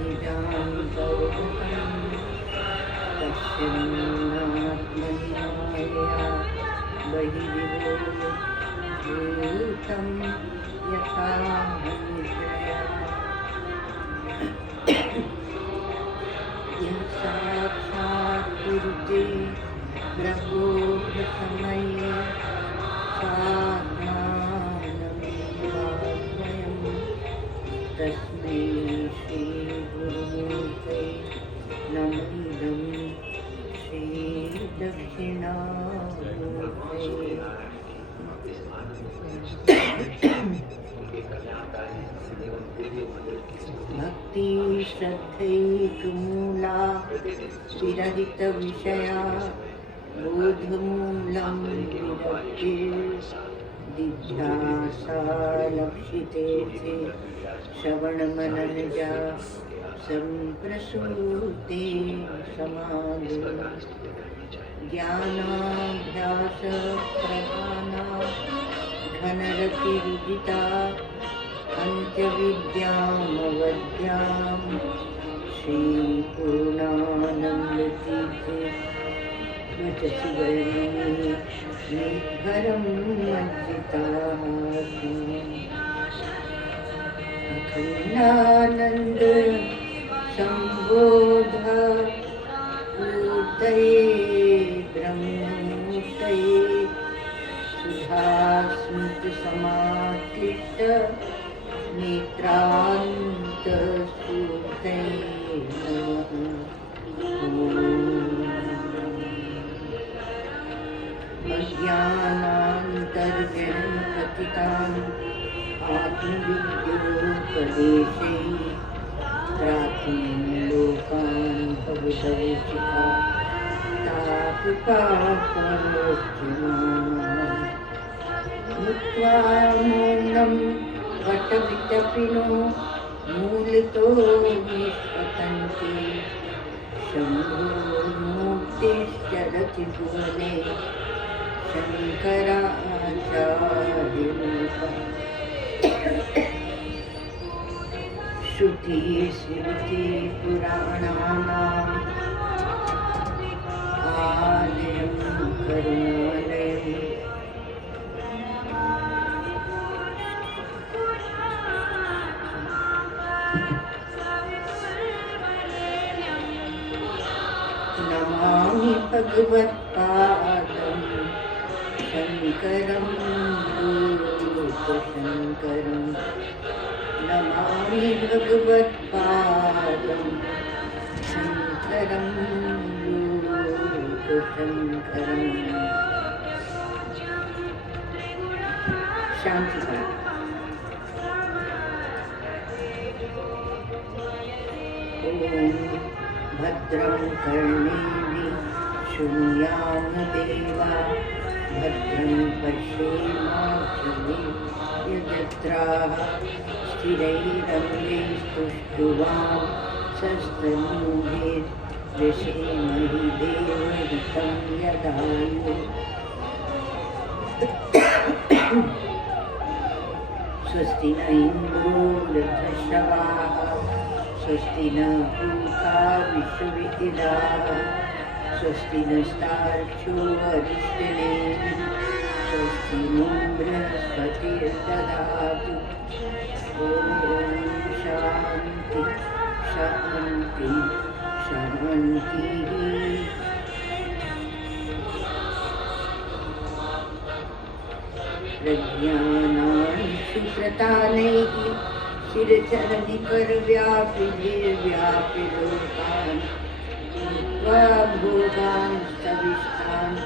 निजान्तर्गतं पश्यन्नात्मन्मायया बहिर्भूतं यथा निद्रया यः साक्षात् कुरुते ब्रह्मोपसमये साज्ञानमेवाद्वयं तस्मै श्रीगुरुमूर्तये नमः इदं श्रीदक्षिणामूर्तये। भक्ति श्रद्धैकमूला विरहितविषया बोधमूलं विरक्तिर्दिध्यासा लक्षितेऽर्थे श्रवणमननजा सम्प्रसूते समाधि ज्ञानाभ्यासप्रधाना घनरतिरुदिता अन्त्यविद्यामवद्यां श्रीपूर्णानन्दतीर्थे वचसि वर्णिनी निर्भरं मज्जिताः अखण्डानन्द सम्बोध पूर्तये ब्रह्ममूर्तये सुधास्मितसमाक्लिष्ट नेत्रान्तस्फूर्तये नमः। अज्ञानान्तर्जन्मपतितान् आत्मविद्योपदेशैः त्रातुं लोकान् भवदवशिखा तापुपापमोक्षमाः मुक्त्वा मौनं वटविटपिनो मूलतो निष्पतन्ति शम्भोर्मूर्तिश्चरति भुवने शङ्कराचार्यरूपः श्रुतिस्मृतिपुराणानाम् आलयं करुणालयम् नमामि भगवत्पादं शङ्करं लोकशङ्करं नमामि भगवत्पादं शङ्करं लोकशङ्करं। शांति। भद्रं कर्णेभिः शृणुयामदेवा भद्रं पश्येमाक्षभिर्यजत्राः स्थिरैरङ्गैस्तुष्टुवांसस्तनूभिर्यसेमहि देवहितं यदायुः। स्वस्ति न इन्द्रो वृद्धश्रवाः स्वस्ति न पूषा विश्वविदिताः स्वस्ति नस्तार्क्ष्यो अरिष्टनेमिः स्वस्ति नो बृहस्पतिर्दधातु। ॐ शान्ति शान्ति शान्तिः। प्रज्ञानांशुप्रतानैः शिरचरनिकरव्यापिभिर्व्यापिलोकान् भूत्वा भोगांस्तविष्टान्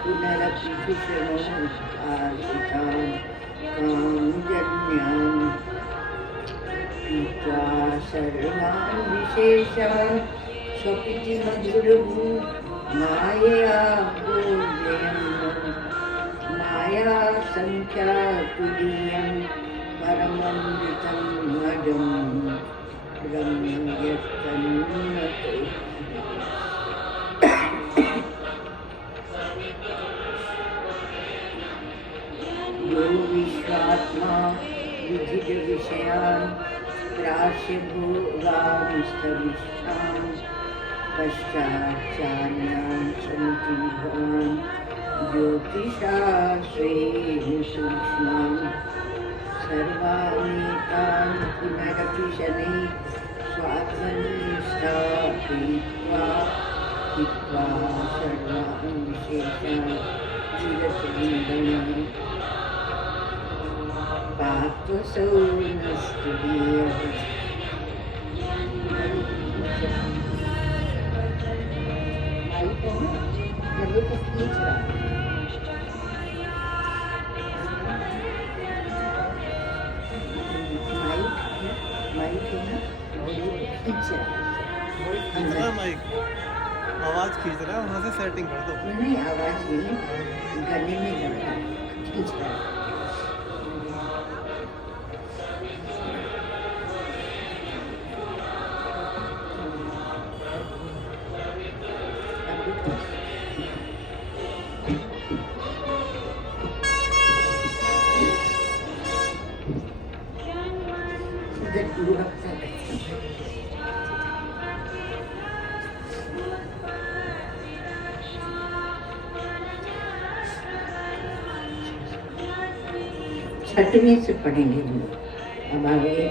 पुनरपि भूषणोद्भासितान् कामजन्यान् पीत्वा सर्वान् विशेषान् स्वपिति मधुरभू मायया भोजयन् माया संख्या तुरीयं परममृतं मदं ब्रह्म यत्तन्नतो। यो विश्वात्मा विधिविषयान् ग्राह्य भोगा स्थविष्ठां पश्चाच्चार्यां सन्ति भवान् ज्योतिषास्वेन सूक्ष्मं सर्वानेतान् पुनरपि शनैः स्वात्मनि स्थापयित्वा हित्वा सर्वान् विशेषान् विरचयन् पात्वसौ नस्तुतीयः माइक आवाज खींच रहा है, वहाँ से सेटिंग कर दो। नहीं, आवाज नहीं, गले में लग रहा है, खींच रहा है। छठवें से पढ़ेंगे हम लोग। अब आ गए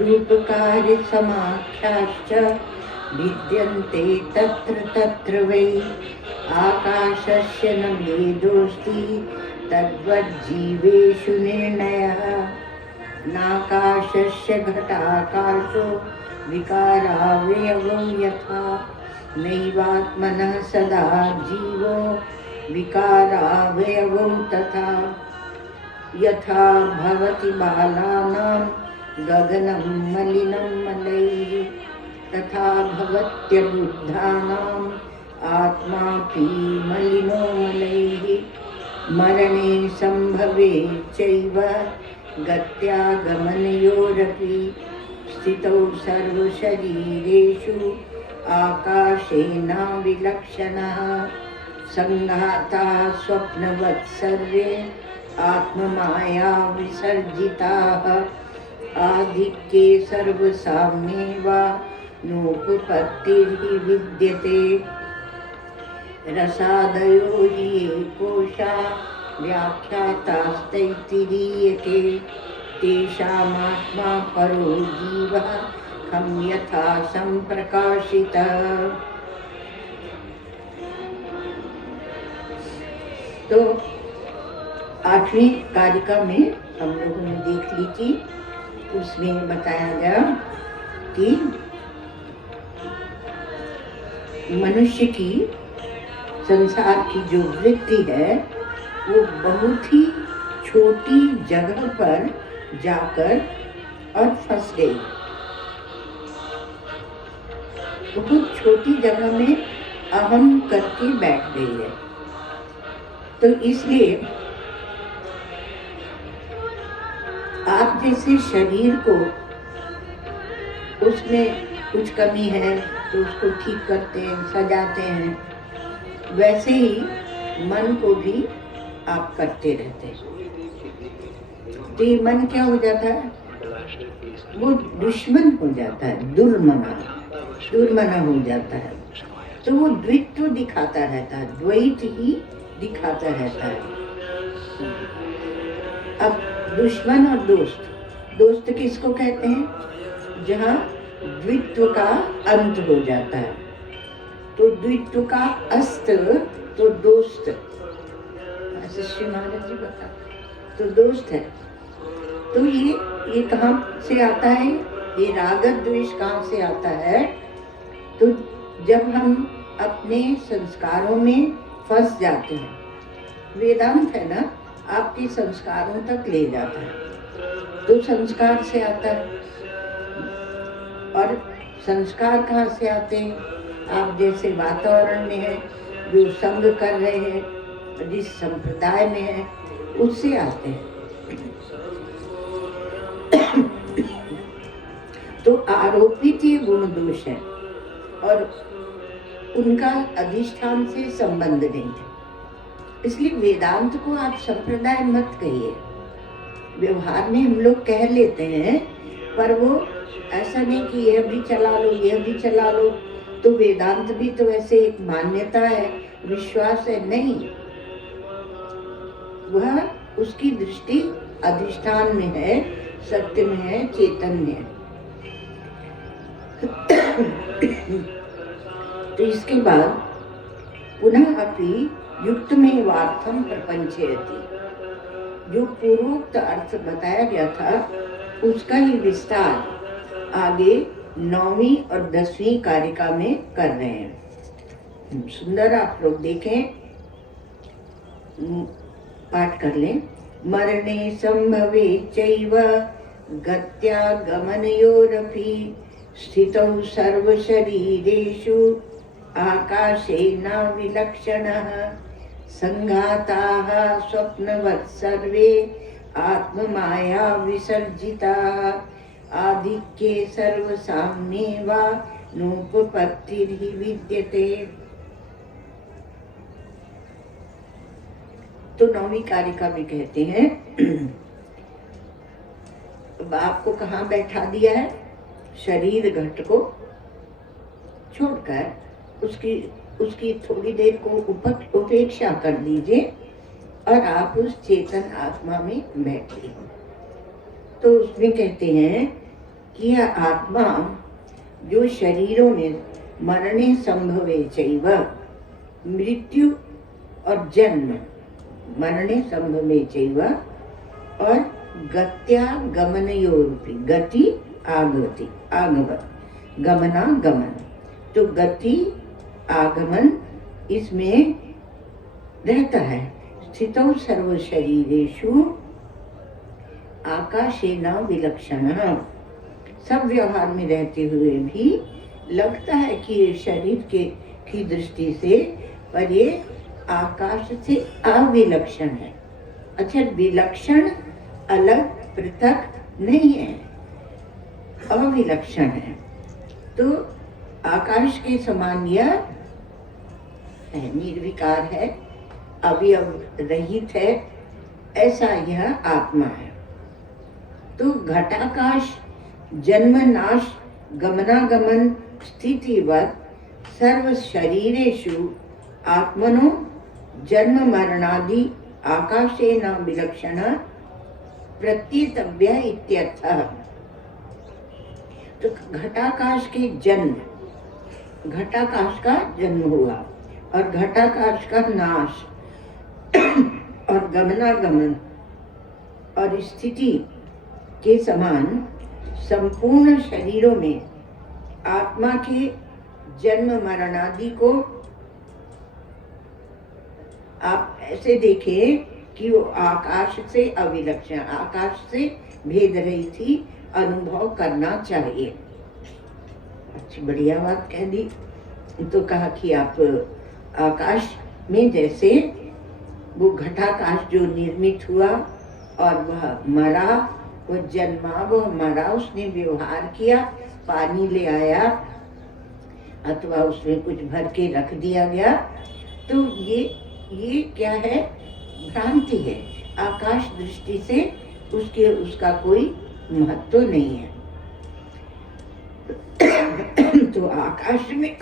रूपकार्य समाख्याश्च भिद्यन्ते तत्र तत्र वै आकाशस्य न भेदोऽस्ति तद्वज्जीवेषु निर्णयः नाकाशस्य घटाकाशो विकारावयवो यथा नैवात्मनः सदा जीवो विकारावयवो तथा यथा भवति बालानां गगनं मलिनं मलैः तथा भवत्यबुद्धानाम् आत्मापि मलिनो मलैः मरणे सम्भवे चैव गत्यागमनयोरपि स्थितौ सर्वशरीरेषु आकाशेनाविलक्षणः संघाताः स्वप्नवत् सर्वे आत्ममाया विसर्जिताः आधिक्ये सर्वसाम्ये वा नोपपत्तिर्हि विद्यते रसादयो हि कोशा व्याख्यातास्तैत्तिरीयके तेषामात्मा परो जीवः खं यथा सम्प्रकाशितः। तो आठवीं कारिका में हम लोगों ने देख ली थी, उसमें बताया गया कि मनुष्य की संसार की जो वृत्ति है वो बहुत ही छोटी जगह पर जाकर और फंस गई। बहुत छोटी जगह में अहम करके बैठ गई है। तो इसलिए आप जैसे शरीर को उसमें कुछ कमी है तो उसको ठीक करते हैं, सजाते हैं, वैसे ही मन को भी आप करते रहते हैं। तो ये मन क्या हो जाता है, वो दुश्मन हो जाता है, दुर्मना हो जाता है। तो वो द्वित्व दिखाता रहता है, द्वैत ही दिखाता रहता है। अब दुश्मन और दोस्त किसको कहते हैं, जहाँ द्वित्व का अंत हो जाता है। तो द्वित्व का अस्त तो दोस्त, ऐसे श्री महाराज जी बताते, तो दोस्त है। तो ये कहाँ से आता है, ये राग द्वेष कहाँ से आता है? तो जब हम अपने संस्कारों में फंस जाते हैं, वेदांत है ना, आपके संस्कारों तक ले जाता है। तो संस्कार से आता है। और संस्कार कहाँ से आते हैं? आप जैसे वातावरण में है, जो संग कर रहे हैं, जिस संप्रदाय में है, उससे आते हैं। तो आरोपित ये गुण दोष है। और उनका अधिष्ठान से संबंध नहीं है। इसलिए वेदांत को आप संप्रदाय मत कहिए। व्यवहार में हम लोग कह लेते हैं, पर वो ऐसा नहीं कि यह भी चला लो, यह भी चला लो। तो वेदांत भी तो वैसे एक मान्यता है, विश्वास है, नहीं। वह उसकी दृष्टि अधिष्ठान में है, सत्य में है, चेतन में है। तो इसके बाद पुनः अपि युक्त में वार्थम प्रपंचयति, जो पूर्वोक्त अर्थ बताया गया था उसका ही विस्तार आगे 9वीं और 10वीं कारिका में कर रहे हैं। सुंदर, आप लोग देखें, पाठ कर लें। मरणे संभवे चैव गत्या गमनयोरपि स्थितौ सर्वशरीरेषु आकाशेन विलक्षणः संघाताः स्वप्नवत् सर्वे आत्ममाया विसर्जिताः आधिक्ये सर्वसाम्ये वा नोपपत्तिर्हि विद्यते। तो 9वीं कारिका में कहते हैं, आपको कहाँ बैठा दिया है? शरीर घट को छोड़कर उसकी थोड़ी देर को उपेक्षा कर दीजिए और आप उस चेतन आत्मा में बैठिए। तो उसमें कहते हैं कि यह आत्मा जो शरीरों में मरणे संभवे चैव, मृत्यु और जन्म, मरणे संभवे चैव, और गत्या गमनयोरपि, गति आगति, आगमन, गमना गमन, तो गति आगमन इसमें रहता है। स्थितौ सर्व शरीरेषु आकाशेन विलक्षणः, सब व्यवहार में रहते हुए भी लगता है कि ये शरीर की दृष्टि से, पर ये आकाश से अविलक्षण है। अच्छा, विलक्षण अलग पृथक नहीं है, अविलक्षण है। तो आकाश के समान यह निर्विकार है, अवयव रहित है, ऐसा यह आत्मा है। तो घटाकाश जन्म नाश गमनागमन स्थितिवत् सर्व शरीरेषु आत्मनो जन्म मरणादि आकाशेन विलक्षण प्रत्येतव्य इत्यर्थः। तो घटाकाश के जन्म, घटाकाश का जन्म हुआ और घटाकाश का नाश और गमनागमन और स्थिति के समान संपूर्ण शरीरों में आत्मा के जन्म मरणादि को आप ऐसे देखें कि वो आकाश से अविलक्षण, आकाश से भेद रही थी, अनुभव करना चाहिए। अच्छी बढ़िया बात कह दी। तो कहा कि आप आकाश में जैसे वो घटाकाश जो निर्मित हुआ और वह मरा, वह जन्मा, वह मरा, उसने व्यवहार किया, पानी ले आया अथवा उसमें कुछ भर के रख दिया गया, तो ये क्या है? भ्रांति है। आकाश दृष्टि से उसका कोई महत्व नहीं है। तो आकाश में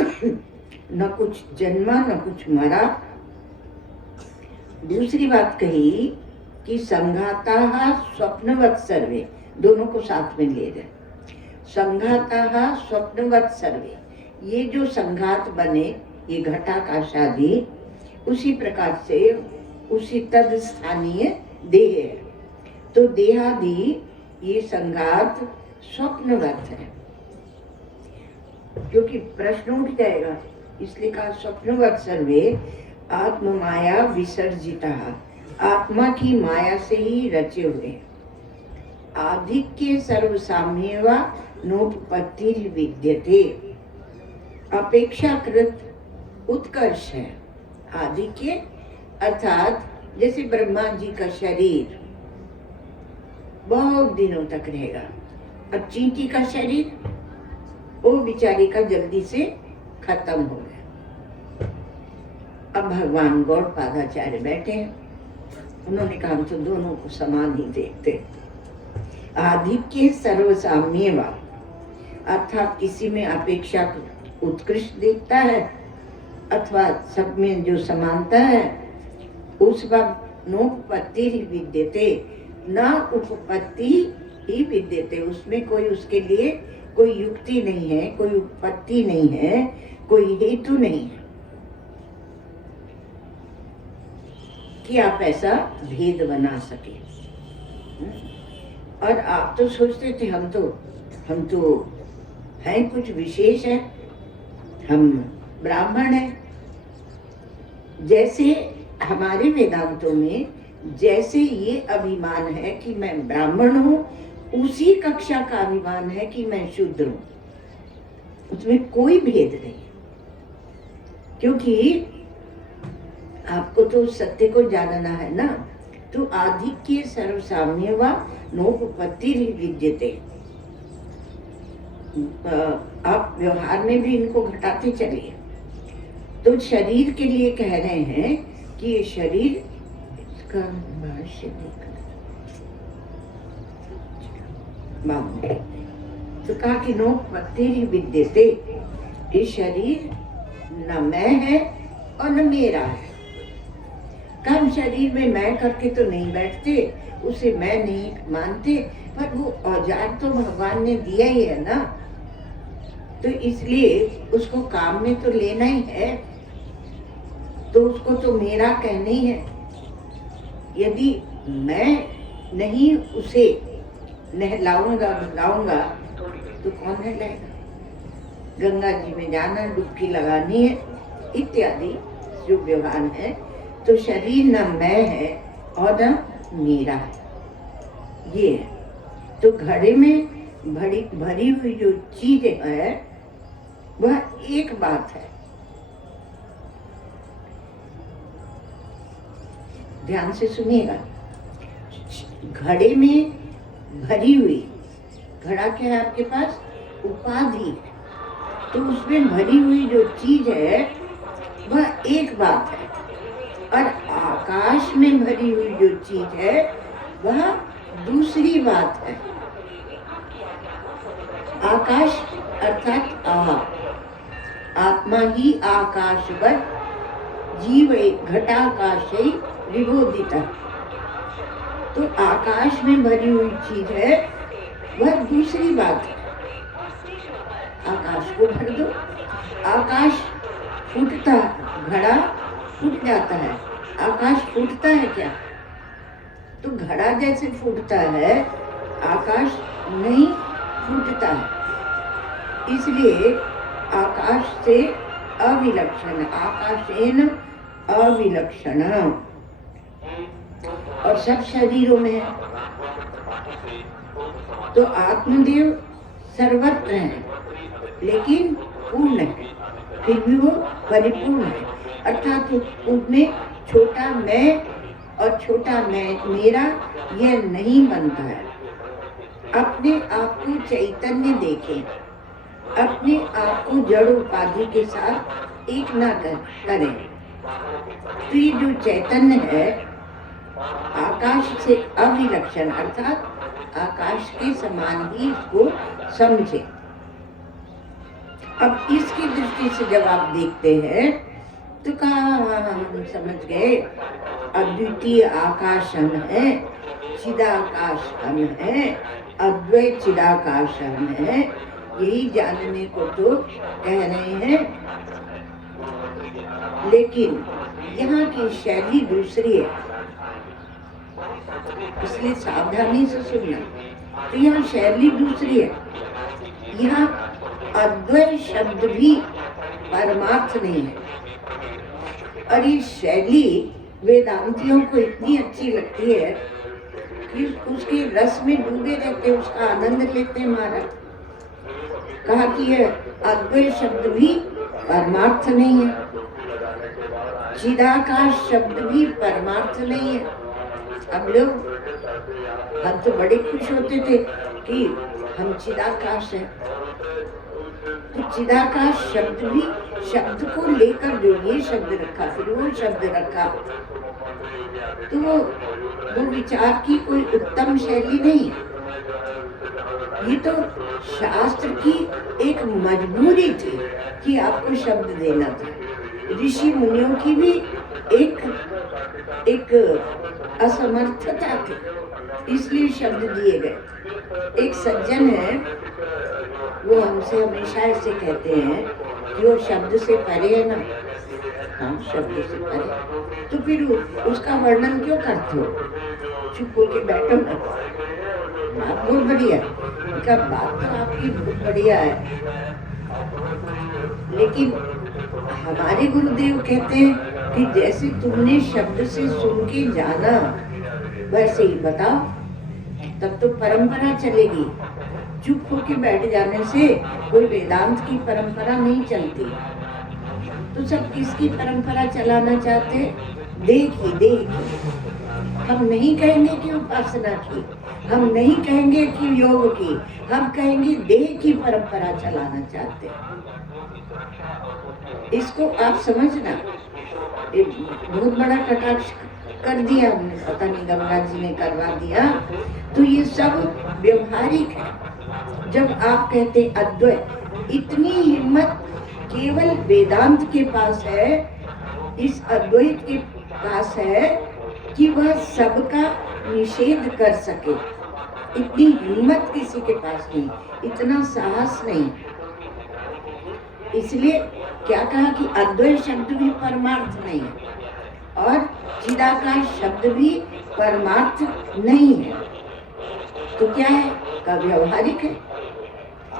न कुछ जन्मा न कुछ मरा। दूसरी बात कही कि संघाता स्वप्नवत् सर्वे, दोनों को साथ में ले रहे। संघाता स्वप्नवत् सर्वे, ये जो संघात बने, ये घटाकाश आदि, उसी प्रकार से उसी तद स्थानीय देह है। तो देहादि ये संघात स्वप्नवत् है, क्योंकि प्रश्न उठ जाएगा, इसलिए कहा स्वप्नवत् सर्वे आत्म माया विसर्जिता, आत्मा की माया से ही रचे हुए। आधिक्य सर्वसाम्येव नोपपत्ति विद्यते, अपेक्षाकृत उत्कर्ष है। आधिक्य अर्थात जैसे ब्रह्मा जी का शरीर बहुत दिनों तक रहेगा, अब चींटी का शरीर वो बेचारी का जल्दी से खत्म हो गया, अब भगवान गौड़पादाचार्य बैठे हैं, उन्होंने कहा हम तो दोनों को समान ही देखते। आधिक्य सर्वसाम्यवा, अर्थात किसी में अपेक्षा उत्कृष्ट देखता है अथवा सब में जो समानता है, उस वक्त नोपपत्ति ही विद्यते, न उपपत्ति ही विद्यते, उसमें कोई उसके लिए कोई युक्ति नहीं है, कोई उत्पत्ति नहीं है, कोई हेतु नहीं है कि आप ऐसा भेद बना सके। और आप तो सोचते थे हम तो हैं कुछ विशेष है, हम ब्राह्मण हैं। जैसे हमारे वेदांतों में जैसे ये अभिमान है कि मैं ब्राह्मण हूँ, उसी कक्षा का अभिमान है कि मैं शूद्र हूँ, उसमें कोई भेद नहीं। क्योंकि आपको तो सत्य को जानना है ना, तो आधिक्य सर्वसाम्यवा नोपपत्ति विद्यते। आप व्यवहार में भी इनको घटाते चलिए। तो शरीर के लिए कह रहे हैं कि ये शरीर, इसका भाष्य तो कहा कि नोपपत्ति विद्यते, ये शरीर न मैं है और न मेरा है। कम शरीर में मैं करके तो नहीं बैठते, उसे मैं नहीं मानते, पर वो औजार तो भगवान ने दिया ही है ना, तो इसलिए उसको काम में तो लेना ही है, तो उसको तो मेरा कहना ही है। यदि मैं नहीं उसे नहलाऊंगा धुलाऊंगा तो कौन नहलाएगा? गंगा जी में जाना, डुबकी लगानी है इत्यादि जो व्यवहार है। तो शरीर न मैं है और न मेरा है, ये है। तो घड़े में भरी हुई जो चीज है वह एक बात है। ध्यान से सुनिएगा, घड़े में भरी हुई, घड़ा क्या है आपके पास? उपाधि है। तो उसमें भरी हुई जो चीज है वह एक बात है, और आकाश में भरी हुई जो चीज है वह दूसरी बात है। आकाश अर्थात आत्मा ही आकाशवत जीव घटाकाशै विबोधिता। तो आकाश में भरी हुई चीज है वह दूसरी बात है। आकाश को भर दो, आकाश फूटता, घड़ा फूट जाता है, आकाश फूटता है क्या? तो घड़ा जैसे फूटता है, आकाश नहीं फूटता है। इसलिए आकाश से अविलक्षण, आकाशेन अविलक्षण, और सब शरीरों में है। तो आत्मदेव सर्वत्र है, लेकिन पूर्ण है, फिर भी वो परिपूर्ण है। अर्थात उनमें छोटा मैं और छोटा मैं मेरा यह नहीं बनता है। अपने आप को चैतन्य देखें, अपने आप को जड़ उपाधि के साथ एक न करें। तो ये जो चैतन्य है आकाश से अविलक्षण, अर्थात आकाश के समान ही इसको समझे। अब इसकी दृष्टि से जब आप देखते हैं तो कहा हम समझ गए, अद्वितीय आकाश हम है, चिदाकाश हम है, अद्वैत चिदाकाश हम है, यही जानने को तो कह रहे हैं। लेकिन यहाँ की शैली दूसरी है, इसलिए सावधानी से सुनना। तो यहाँ शैली दूसरी है। यहाँ अद्वैत शब्द भी परमार्थ नहीं है, और ये शैली वेदांतियों को इतनी अच्छी लगती है कि उसके रस में डूबे रहते, उसका आनंद लेते हैं। महाराज कहा कि यह अद्वैत शब्द भी परमार्थ नहीं है, चिदाकाश शब्द भी परमार्थ नहीं है। अब लोग, हम तो बड़े खुश होते थे कि हम चिदाकाश हैं, तो चिदाकाश शब्द भी, शब्द को लेकर जो ये शब्द रखा फिर वो शब्द रखा, तो वो विचार की कोई उत्तम शैली नहीं। ये तो शास्त्र की एक मजबूरी थी कि आपको शब्द देना था। ऋषि मुनियों की भी एक असमर्थता थी, इसलिए शब्द दिए गए। एक सज्जन है, वो हमसे हमेशा ऐसे कहते हैं कि वो शब्द से परे है ना। हाँ, शब्द से परे, तो फिर उसका वर्णन क्यों करते हो? चुप होके बैठो ना। बात बहुत बढ़िया, उनका बात तो आपकी बहुत बढ़िया है, लेकिन हमारे गुरुदेव कहते हैं कि जैसे तुमने शब्द से सुन के जाना वैसे ही बताओ, तब तो परंपरा चलेगी। चुप होके बैठ जाने से कोई वेदांत की परंपरा नहीं चलती। तो सब किसकी परंपरा चलाना चाहते? देह की। हम नहीं कहेंगे कि उपासना की, हम नहीं कहेंगे कि योग की, हम कहेंगे देह की परंपरा चलाना चाहते। इसको आप समझना, बहुत बड़ा कटाक्ष कर दिया हमने, पता नहीं गंगा जी ने करवा दिया। तो ये सब व्यवहारिक है। जब आप कहते अद्वैत, इतनी हिम्मत केवल वेदांत के पास है, इस अद्वैत के पास है कि वह सबका निषेध कर सके। इतनी हिम्मत किसी के पास नहीं, इतना साहस नहीं। इसलिए क्या कहा कि अद्वैत शब्द भी परमार्थ नहीं है और चिदाकाश शब्द भी परमार्थ नहीं है। तो क्या है? का व्यवहारिक है।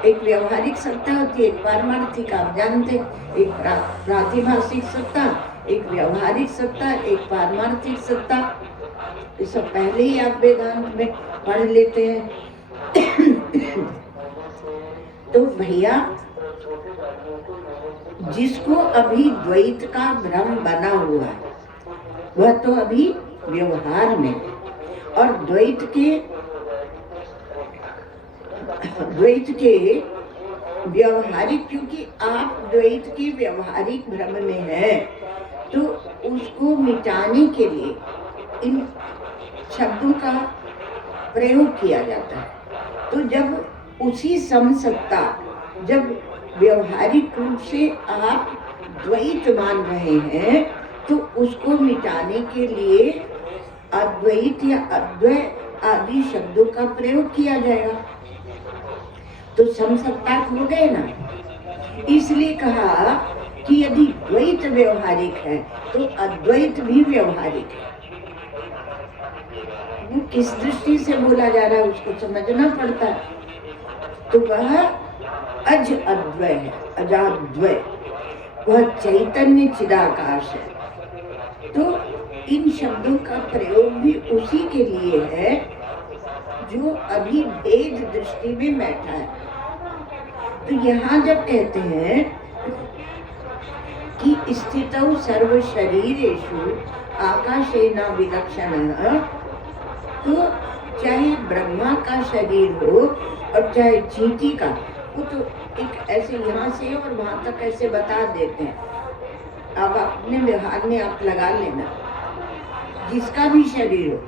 एक व्यवहारिक सत्ता होती है, एक पारमार्थिक, आप जानते, एक प्रातिभाषिक सत्ता, एक व्यवहारिक सत्ता, एक पारमार्थिक सत्ता। ये सब पहले ही आप वेदांत में पढ़ लेते हैं। तो भैया, जिसको अभी द्वैत का भ्रम बना हुआ है वह तो अभी व्यवहार में, और द्वैत के व्यवहारिक, क्योंकि आप द्वैत के व्यवहारिक भ्रम में हैं, तो उसको मिटाने के लिए इन शब्दों का प्रयोग किया जाता है। तो जब उसी समसत्ता, जब व्यवहारिक रूप से आप द्वैत मान रहे हैं, तो उसको मिटाने के लिए अद्वैत या अद्वैत आदि शब्दों का प्रयोग किया जाएगा। तो समसत्ता हो गए ना। इसलिए कहा कि यदि द्वैत व्यवहारिक है तो अद्वैत भी व्यवहारिक है। वो किस दृष्टि से बोला जा रहा है उसको समझना पड़ता है। तो वह अज अद्वय है, अजाद्वय, वह चैतन्य चिदाकाश है। तो इन शब्दों का प्रयोग भी उसी के लिए है जो अभी भेद दृष्टि में बैठा है। तो यहाँ जब कहते हैं कि स्थितौ सर्व शरीरेषु आकाशेन विलक्षणः, तो चाहे ब्रह्मा का शरीर हो और चाहे चींटी का, वो तो एक ऐसे यहाँ से और वहाँ तक ऐसे बता देते हैं। अब अपने व्यवहार में आप लगा लेना, जिसका भी शरीर हो,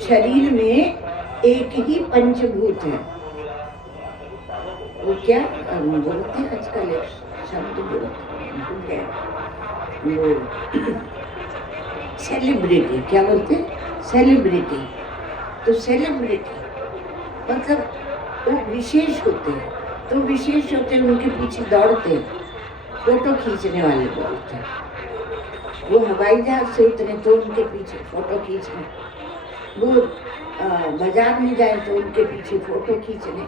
शरीर में एक ही पंचभूत है। वो क्या बोलते हैं आजकल, एक शब्द बोलते हैं, वो सेलिब्रिटी, क्या बोलते हैं? सेलिब्रिटी। तो सेलिब्रिटी मतलब वो विशेष होते हैं, तो विशेष होते हैं, उनके पीछे दौड़ते हैं, फोटो खींचने वाले बोलते हैं। वो हवाई जहाज से उतरे तो उनके पीछे फोटो खींचने, वो बाजार में जाए तो उनके पीछे फोटो खींचने,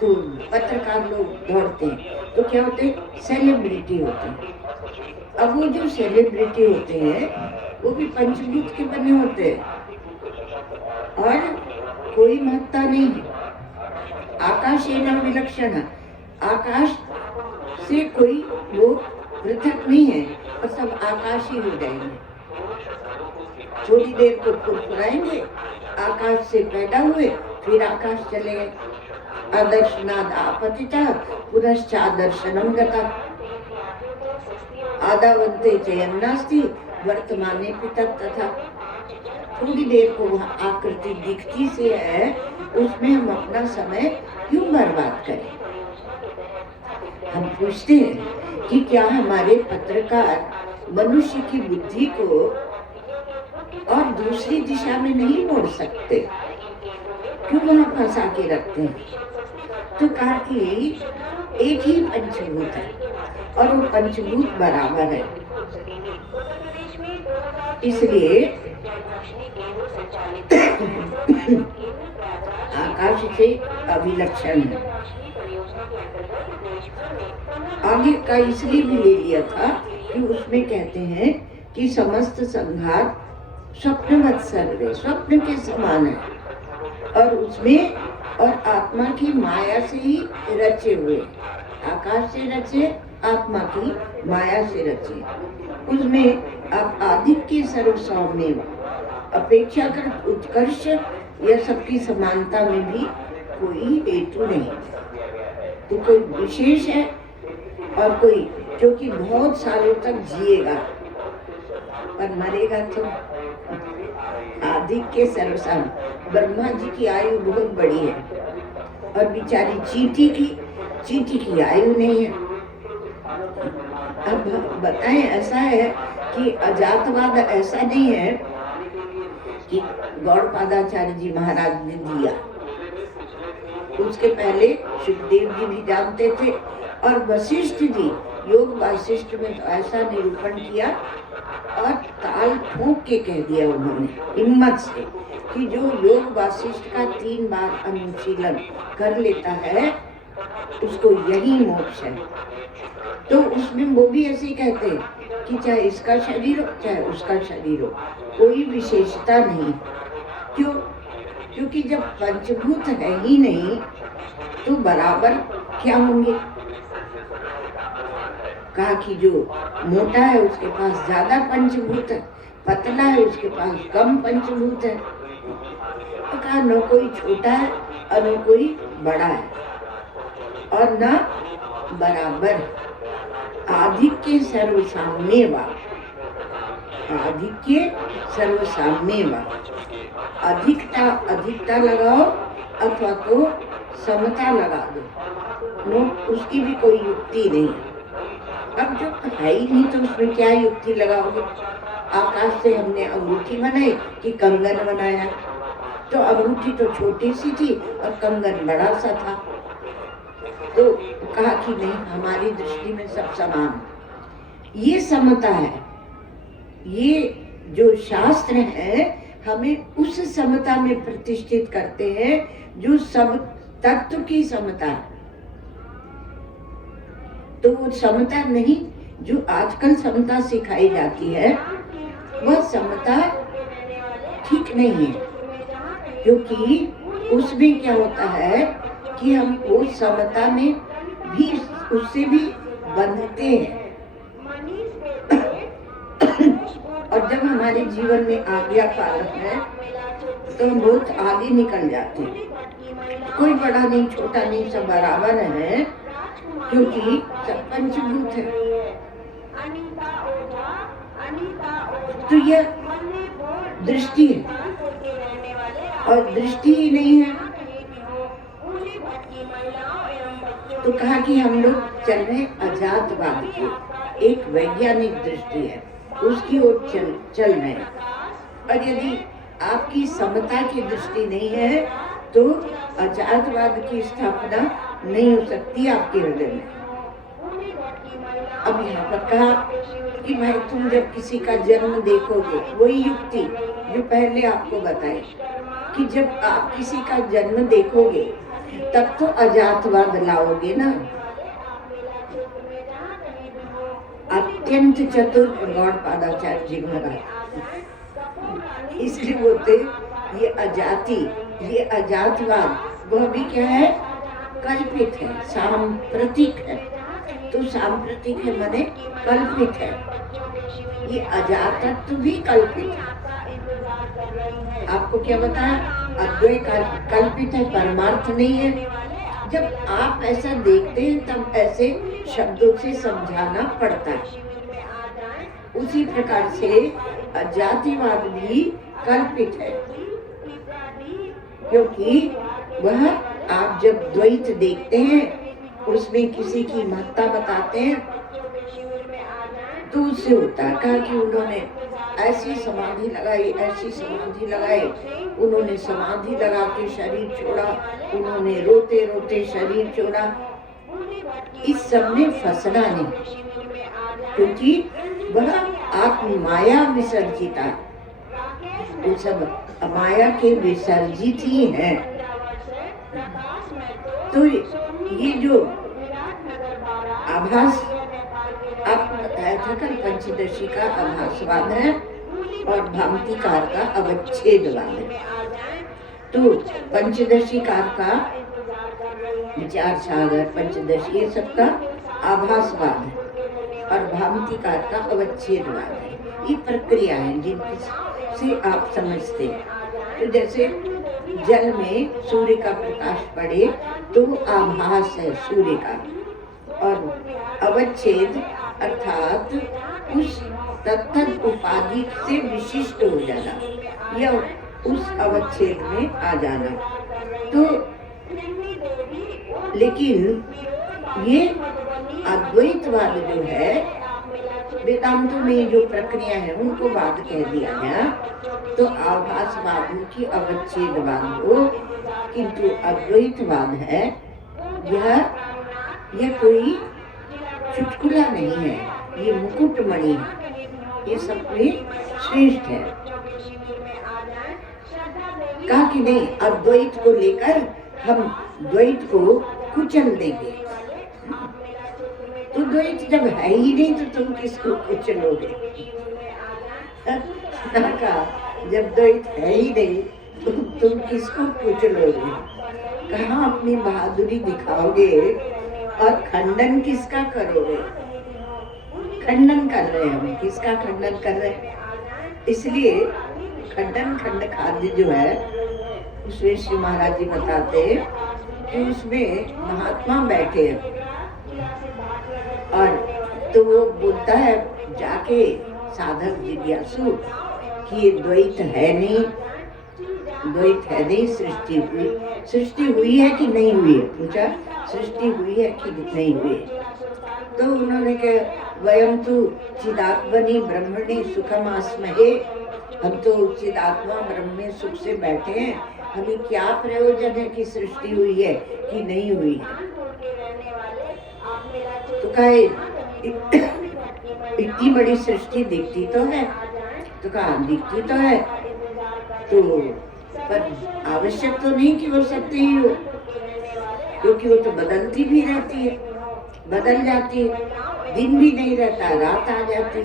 तो पत्रकार लोग दौड़ते हैं। तो क्या होते हैं? सेलिब्रिटी होते हैं। अब वो जो सेलिब्रिटी होते हैं वो भी पंचभूत के बने होते हैं और कोई महत्ता नहीं है। आकाशेन विलक्षण, आकाश से कोई वो पृथक नहीं है और सब आकाश ही हो जाएंगे। थोड़ी देर को फुरफुराएंगे, आकाश से पैदा हुए फिर आकाश चले गए। आदर्शनाद आपतिता पुनश्चादर्शनम गता आदावन्ते चयन नास्ति वर्तमाने पिता तथा। थोड़ी देर को वह आकृति दिखती से है, उसमें हम अपना समय क्यों बर्बाद करें। हम पूछते हैं कि क्या हमारे पत्रकार मनुष्य की बुद्धि को और दूसरी दिशा में नहीं मोड़ सकते, क्यों वहां फंसा के रखते हैं। तो कहा कि एक ही पंचभूत है और वो पंचभूत बराबर है, इसलिए आकाश से अभिलक्षण है। आगे का इसलिए भी ले लिया था कि उसमें कहते हैं कि समस्त संघात स्वप्नवत् सर्वे, स्वप्न के समान है और उसमें और आत्मा की माया से ही रचे हुए, आकाश से रचे, आत्मा की माया से रचे। उसमें आप आदित्य सर्व सौम्य अपेक्षाकृत उत्कर्ष या सबकी समानता में भी कोई हेतु नहीं। तो कोई विशेष है और कोई जो कि बहुत सालों तक जिएगा पर मरेगा तो। आदित्य सर्वसाम, ब्रह्मा जी की आयु बहुत बड़ी है और बेचारी चींटी की आयु नहीं है। अब बताएं, ऐसा है कि अजातवाद ऐसा नहीं है कि गौड़पादाचार्य जी महाराज ने दिया, उसके पहले सुखदेव जी भी जानते थे और वशिष्ठ जी योग वासिष्ठ में तो ऐसा निरूपण किया और ताल ठोक के कह दिया उन्होंने हिम्मत से कि जो योग वासिष्ठ का 3 बार अनुशीलन कर लेता है उसको यही मोक्ष है। तो उसमें वो भी ऐसे ही कहते हैं कि चाहे इसका शरीर हो चाहे उसका शरीर हो, कोई विशेषता नहीं। क्यों? क्योंकि जब पंचभूत है ही नहीं तो बराबर क्या होंगे। कहा कि जो मोटा है उसके पास ज्यादा पंचभूत है, पतला है उसके पास कम पंचभूत है। तो कहा न कोई छोटा है और न कोई बड़ा है और न बराबर। आधिक्य सर्वसाम्यवा, आधिक्य सर्वसाम्यवा, अधिकता लगाओ अथवा तो समता लगा दो, उसकी भी कोई युक्ति नहीं है। अब जो है ही नहीं तो उसमें क्या युक्ति लगाओगे। आकाश से हमने अंगूठी बनाई कि कंगन बनाया, तो अंगूठी तो छोटी सी थी और कंगन बड़ा सा था। तो कहा कि नहीं, हमारी दृष्टि में सब समान है। ये समता है, ये जो शास्त्र है हमें उस समता में प्रतिष्ठित करते हैं जो सब तत्व की समता है। तो वो समता नहीं जो आजकल समता सिखाई जाती है, वह समता ठीक नहीं है। क्योंकि उसमें क्या होता है कि हम वो समता में भी उससे भी बंधते हैं और जब हमारे जीवन में आज्ञा पालन है तो हम बहुत आगे निकल जाते हैं। कोई बड़ा नहीं छोटा नहीं, सब बराबर है क्योंकि सब पंचभूत है। तो यह दृष्टि है और दृष्टि ही नहीं है। तो कहा कि हम लोग चल रहे अजातवाद की, एक वैज्ञानिक दृष्टि है उसकी ओर चल रहे हैं। और यदि आपकी समता की दृष्टि नहीं है तो अजातवाद की स्थापना नहीं हो सकती आपके हृदय में। अब यहाँ पर कहा कि भाई तुम जब किसी का जन्म देखोगे, वही युक्ति जो पहले आपको बताई कि जब आप किसी का जन्म देखोगे तब तो अजातवाद लाओगे ना। अत्यंत चतुर गौड़पादाचार्य जी महाराज, इसलिए बोलते ये अजाति, ये अजातवाद वह भी क्या है, कल्पित है, सांप्रतिक है। तो सांप्रतिक है माने कल्पित है। ये अजातत्व भी कल्पित है। आपको क्या बताया, अद्वैत कल्पित है, परमार्थ नहीं है। जब आप ऐसा देखते हैं तब ऐसे शब्दों से समझाना पड़ता है। उसी प्रकार से जातिवाद भी कल्पित है, क्योंकि वह आप जब द्वैत देखते हैं उसमें किसी की महत्ता बताते हैं तो उससे होता है कहा कि उन्होंने ऐसी समाधि लगाई, ऐसी समाधि लगाई, उन्होंने समाधि लगा के शरीर छोड़ा, उन्होंने रोते रोते शरीर छोड़ा। इस सब में फंसना नहीं, क्योंकि वह आत्म माया विसर्जिता, वो सब माया के विसर्जित ही हैं। तो ये जो आभास आपको बताया था कल, पंचदशी का आभासवाद है और भ्रांतिकार का अवच्छेदवाद है। तो पंचदशीकार का विचार सागर, पंचदशी, ये सबका आभासवाद है और भ्रांतिकार का अवच्छेदवाद है। ये प्रक्रिया है जिनसे आप समझते हैं। तो जैसे जल में सूर्य का प्रकाश पड़े तो आभास है सूर्य का, और अवच्छेद अर्थात उस तत्त उपाधि से विशिष्ट हो जाना या उस अवच्छेद में आ जाना। तो लेकिन ये अद्वैतवाद जो है, वेदांतों में जो प्रक्रिया है उनको बाद कह दिया गया। तो आभासवाद हो कि अवच्छेदवाद हो, किंतु अद्वैतवाद है यह कोई चुटकुला नहीं है, ये मुकुटमणि है, ये सब में श्रेष्ठ है। कहा कि नहीं, अद्वैत को लेकर हम द्वैत को कुचल देंगे। तो द्वैत जब है ही नहीं तो तुम किसको कुचलोगे? जब द्वैत है ही नहीं तो तुम किसको कुचलोगे? कहाँ अपनी बहादुरी दिखाओगे और खंडन किसका करोगे? खंडन कर रहे हैं हम, किसका खंडन कर रहे हैं? इसलिए खंडन खंड खाद्य जो है उसमें श्री महाराज जी बताते हैं कि उसमें महात्मा बैठे हैं और तो वो बोलता है जाके साधक जिज्ञासु कि ये द्वैत है नहीं, द्वैत है नहीं, सृष्टि हुई है कि नहीं हुई है? पूछा सृष्टि हुई है कि नहीं हुई है? तो उन्होंने कहा वयम तो चिदात्मनि ब्रह्मणि सुखमास्महे, हम तो चिदात्मा ब्रह्म में सुख से बैठे हैं, हमें क्या प्रयोजन है कि सृष्टि हुई है कि नहीं हुई है? तो कहे इतनी बड़ी सृष्टि दिखती तो है, तो कहा दिखती तो है, तो पर आवश्यक तो नहीं कि वो सत्य ही हो, क्योंकि वो तो बदलती भी रहती है, बदल जाती है। दिन भी नहीं रहता, रात आ जाती,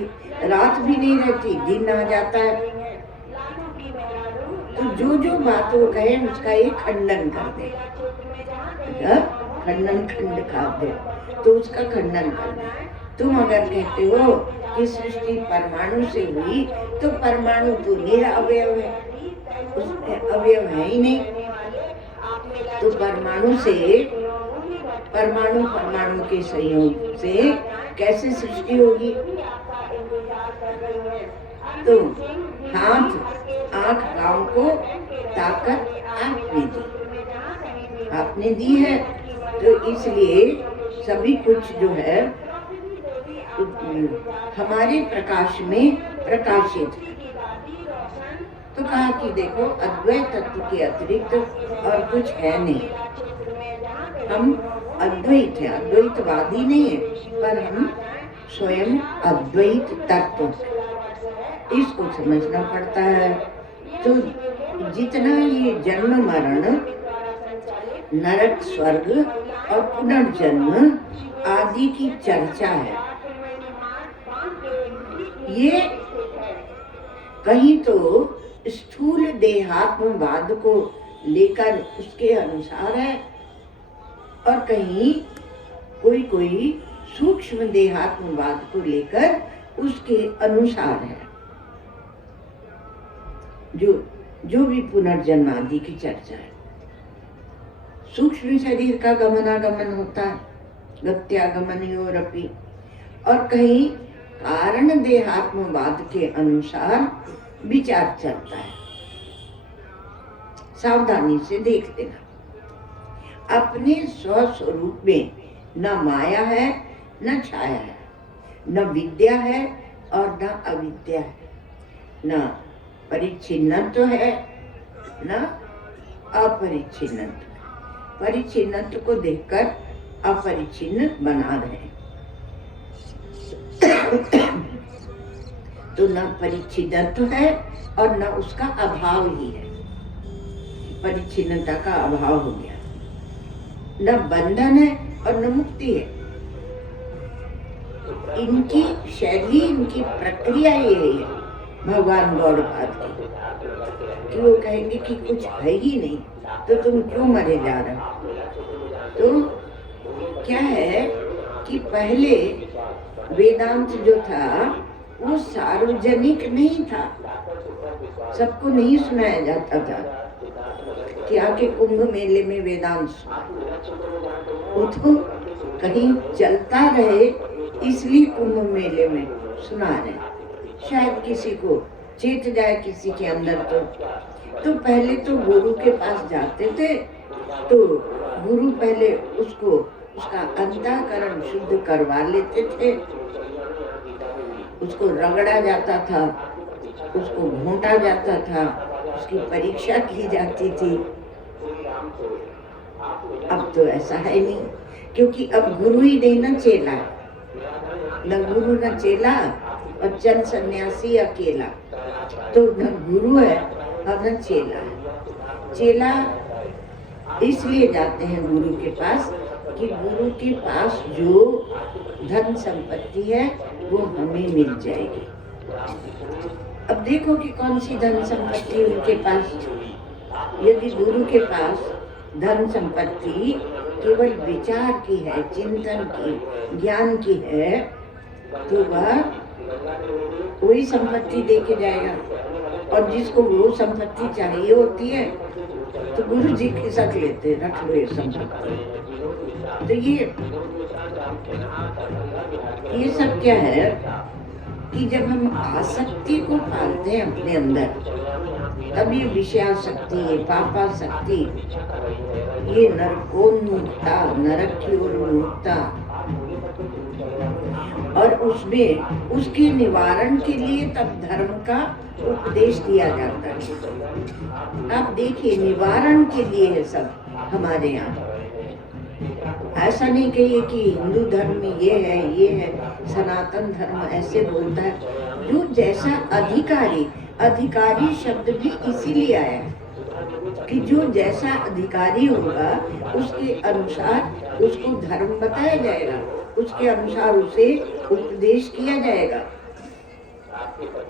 रात भी नहीं रहती, दिन आ जाता है। तो जो जो बात वो कहे उसका ये खंडन कर दे, खंडन खंड खाद्य, तो उसका खंडन कर दे। तुम अगर कहते हो कि सृष्टि परमाणु से हुई तो परमाणु तो निरअवयव है, उसमें अवयव है ही नहीं, तो परमाणु के संयोग से कैसे सृष्टि होगी? तो हाथ आंख पाँव को ताकत आपने दी है, तो इसलिए सभी कुछ जो है हमारे प्रकाश में प्रकाशित है। तो कहा कि देखो अद्वैत तत्व के अतिरिक्त और कुछ है नहीं, हम अद्वैत है, अद्वैतवादी नहीं है, पर हम स्वयं अद्वैत तत्व, इसको समझना पड़ता है। तो जितना ये जन्म मरण, नरक स्वर्ग और पुनर्जन्म आदि की चर्चा है, ये कहीं तो स्थूल देहात्मवाद को लेकर उसके अनुसार है और कहीं कोई सूक्ष्म देहात्मवाद को लेकर उसके अनुसार है। जो भी पुनर्जन्म आदि की चर्चा है, सूक्ष्म शरीर का गमनागमन होता है, गत्यागमनयोरपि, और कहीं कारण देहात्मवाद के अनुसार विचार चलता है। सावधानी से देख लेना। अपने स्वस्वरूप में न माया है न छाया है, न विद्या है और न अविद्या है, न परिच्छिन्नत्व है न अपरिच्छिन्नत्व। परिच्छिन्नत्व को देखकर अपरिच्छिन्न बना रहे तो न परिच्छिन्नत्व है और न उसका अभाव ही है, परिच्छिन्नता का अभाव हो गया। न बंधन है और न मुक्ति है। इनकी शैली, इनकी प्रक्रिया यही है भगवान गौड़पाद की, कि वो कहेंगे कि कुछ है ही नहीं तो तुम क्यों मरे जा रहे हो। तो क्या है कि पहले वेदांत जो था वो सार्वजनिक नहीं था, सबको नहीं सुनाया जाता था कि आके कुंभ मेले में वेदांत वो तो कहीं चलता रहे इसलिए कुंभ मेले में सुना रहे, शायद किसी को चेत जाए किसी के अंदर। तो पहले तो गुरु के पास जाते थे तो गुरु पहले उसको उसका अंतःकरण शुद्ध करवा लेते थे, उसको रगड़ा जाता था, उसको घोंटा जाता था, उसकी परीक्षा की जाती थी। अब तो ऐसा है नहीं, क्योंकि अब गुरु ही नहीं ना चेला, न गुरु न चेला और चंद सन्यासी अकेला, तो न गुरु है और न चेला है। चेला इसलिए जाते हैं गुरु के पास कि गुरु के पास जो धन संपत्ति है वो हमें मिल जाएगी। अब देखो कि कौन सी धन संपत्ति उनके पास। यदि गुरु के पास धन संपत्ति केवल विचार की है, चिंतन की, ज्ञान की है, तो वह वही संपत्ति दे के जाएगा। और जिसको वो संपत्ति चाहिए होती है तो गुरु जी खिसक लेते, रख लो ये संपत्ति। तो ये सब क्या है कि जब हम आसक्ति को पालते हैं अपने अंदर, तब ये विषयासक्ति, ये पापासक्ति, ये नरकोन्मुक्ता, नरक की ओर मुक्ता, और उसमें उसके निवारण के लिए तब धर्म का उपदेश दिया जाता है। आप देखिए, निवारण के लिए है सब हमारे यहाँ। ऐसा नहीं कहिए कि हिंदू धर्म में ये है, सनातन धर्म ऐसे बोलता है। जो जैसा अधिकारी शब्द भी इसीलिए आया है कि जो जैसा अधिकारी होगा उसके अनुसार उसको धर्म बताया जाएगा, उसके अनुसार उसे उपदेश किया जाएगा।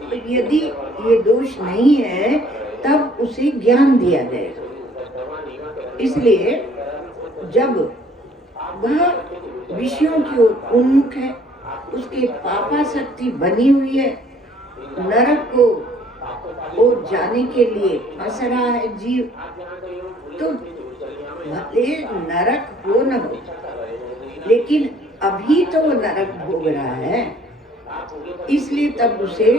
तो यदि ये दोष नहीं है तब उसे ज्ञान दिया जाएगा। इसलिए जब वह विषयों की ओर उन्मुख है, उसके पापासक्ति बनी हुई है, नरक को और जाने के लिए फंस रहा है जीव, तो भले नरक हो न हो, लेकिन अभी तो वो नरक भोग रहा है, इसलिए तब उसे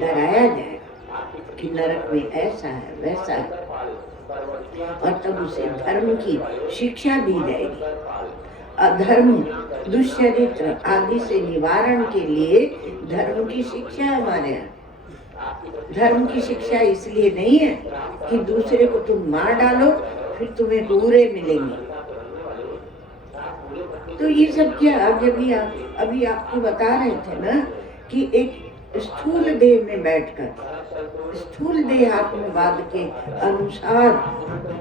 डराया जाएगा कि नरक में ऐसा है वैसा है, और तब उसे धर्म की शिक्षा दी जाएगी। अधर्म, दुष्चरित्र आदि से निवारण के लिए धर्म की शिक्षा हमारे यहाँ। धर्म की शिक्षा इसलिए नहीं है कि दूसरे को तुम मार डालो फिर तुम्हें पूरे मिलेंगे। तो ये सब क्या, अभी आपको बता रहे थे ना कि एक स्थूल देह में बैठकर स्थूल देहात्मवाद के अनुसार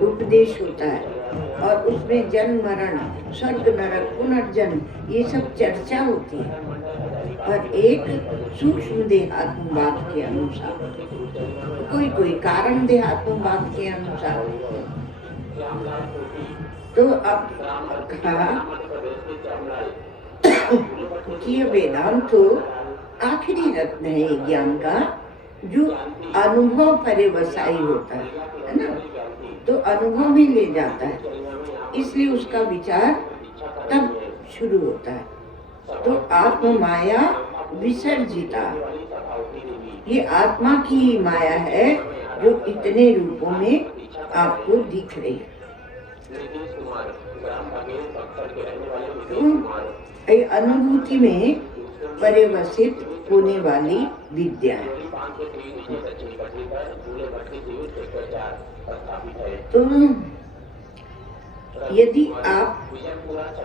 उपदेश होता है, और उसमें जन्म मरण, स्वर्ग नरक, पुनर्जन्म, ये सब चर्चा होती है। और एक सूक्ष्म देहात्मवाद के अनुसार, कोई कारण देहात्मवाद के अनुसार। तो अब कहा कि वेदांत तो आखिरी रत्न है ज्ञान का, जो अनुभव पर्यवसायी होता है ना, तो अनुभव में ले जाता है। इसलिए उसका विचार तब शुरू होता है। तो आत्म माया विसर्जिता, ये आत्मा की ही माया है जो इतने रूपों में आपको दिख रही है। तो ये अनुभूति में पर्यवसित होने वाली विद्या है। तो यदि आप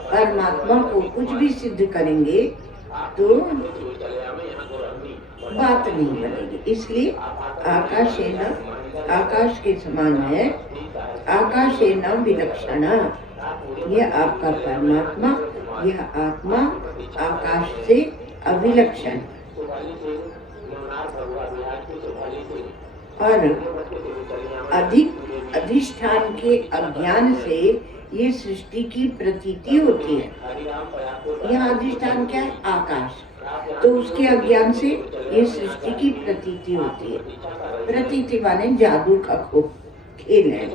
परमात्मा को कुछ भी सिद्ध करेंगे तो बात नहीं बनेगी। इसलिए आकाश के समान है, आकाशेन विलक्षण, यह आपका परमात्मा, यह आत्मा आकाश से अविलक्षण। और अधिक अधिष्ठान के अज्ञान से ये सृष्टि की प्रतीति होती है। यह अधिष्ठान क्या है? आकाश। तो उसके अज्ञान से ये सृष्टि की प्रतीति होती है। प्रतीति माने जादू का खेल है,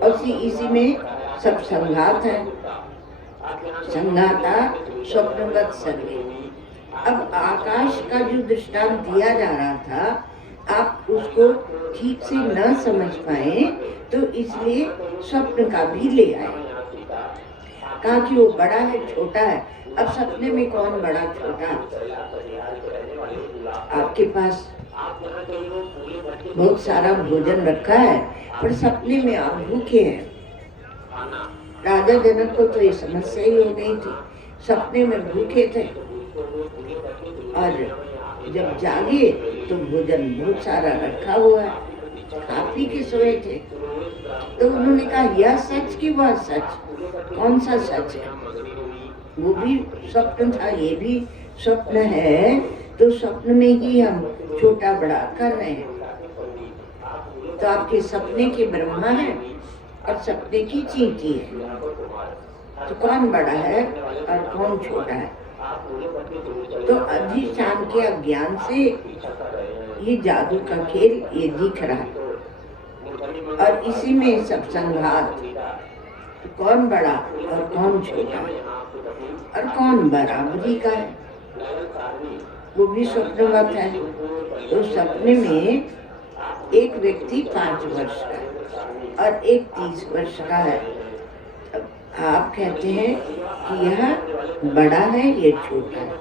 और इसी में सब संघात है। संघाता स्वप्नवत सर्वे। अब आकाश का जो दृष्टांत दिया जा रहा था, आप उसको ठीक से न समझ पाए, तो इसलिए स्वप्न का भी ले आए। कहा कि वो बड़ा है छोटा है। अब सपने में कौन बड़ा छोटा? आपके पास बहुत सारा भोजन रखा है, पर सपने में आप भूखे हैं। राजा जनक को तो ये समस्या ही हो गई थी, सपने में भूखे थे, और जब जागे तो भोजन बहुत सारा रखा हुआ है, खा पी के सोए थे। तो उन्होंने कहा यह सच की वह सच, कौन सा सच है? वो भी स्वप्न था, ये भी स्वप्न है, तो स्वप्न में ही हम छोटा बड़ा कर रहे हैं। तो आपके सपने के ब्रह्मा है और सपने की चींटी है, तो कौन बड़ा है और कौन छोटा है? तो अधिष्ठान के अज्ञान से ये जादू का खेल ये दिख रहा है, और इसी में सब संघात, तो कौन बड़ा और कौन छोटा है, और कौन बराबरी का है, वो भी स्वप्नवत है। तो सपने में एक व्यक्ति 5 वर्ष का है और एक 30 वर्ष का है। आप कहते हैं कि यह बड़ा है, ये छोटा है।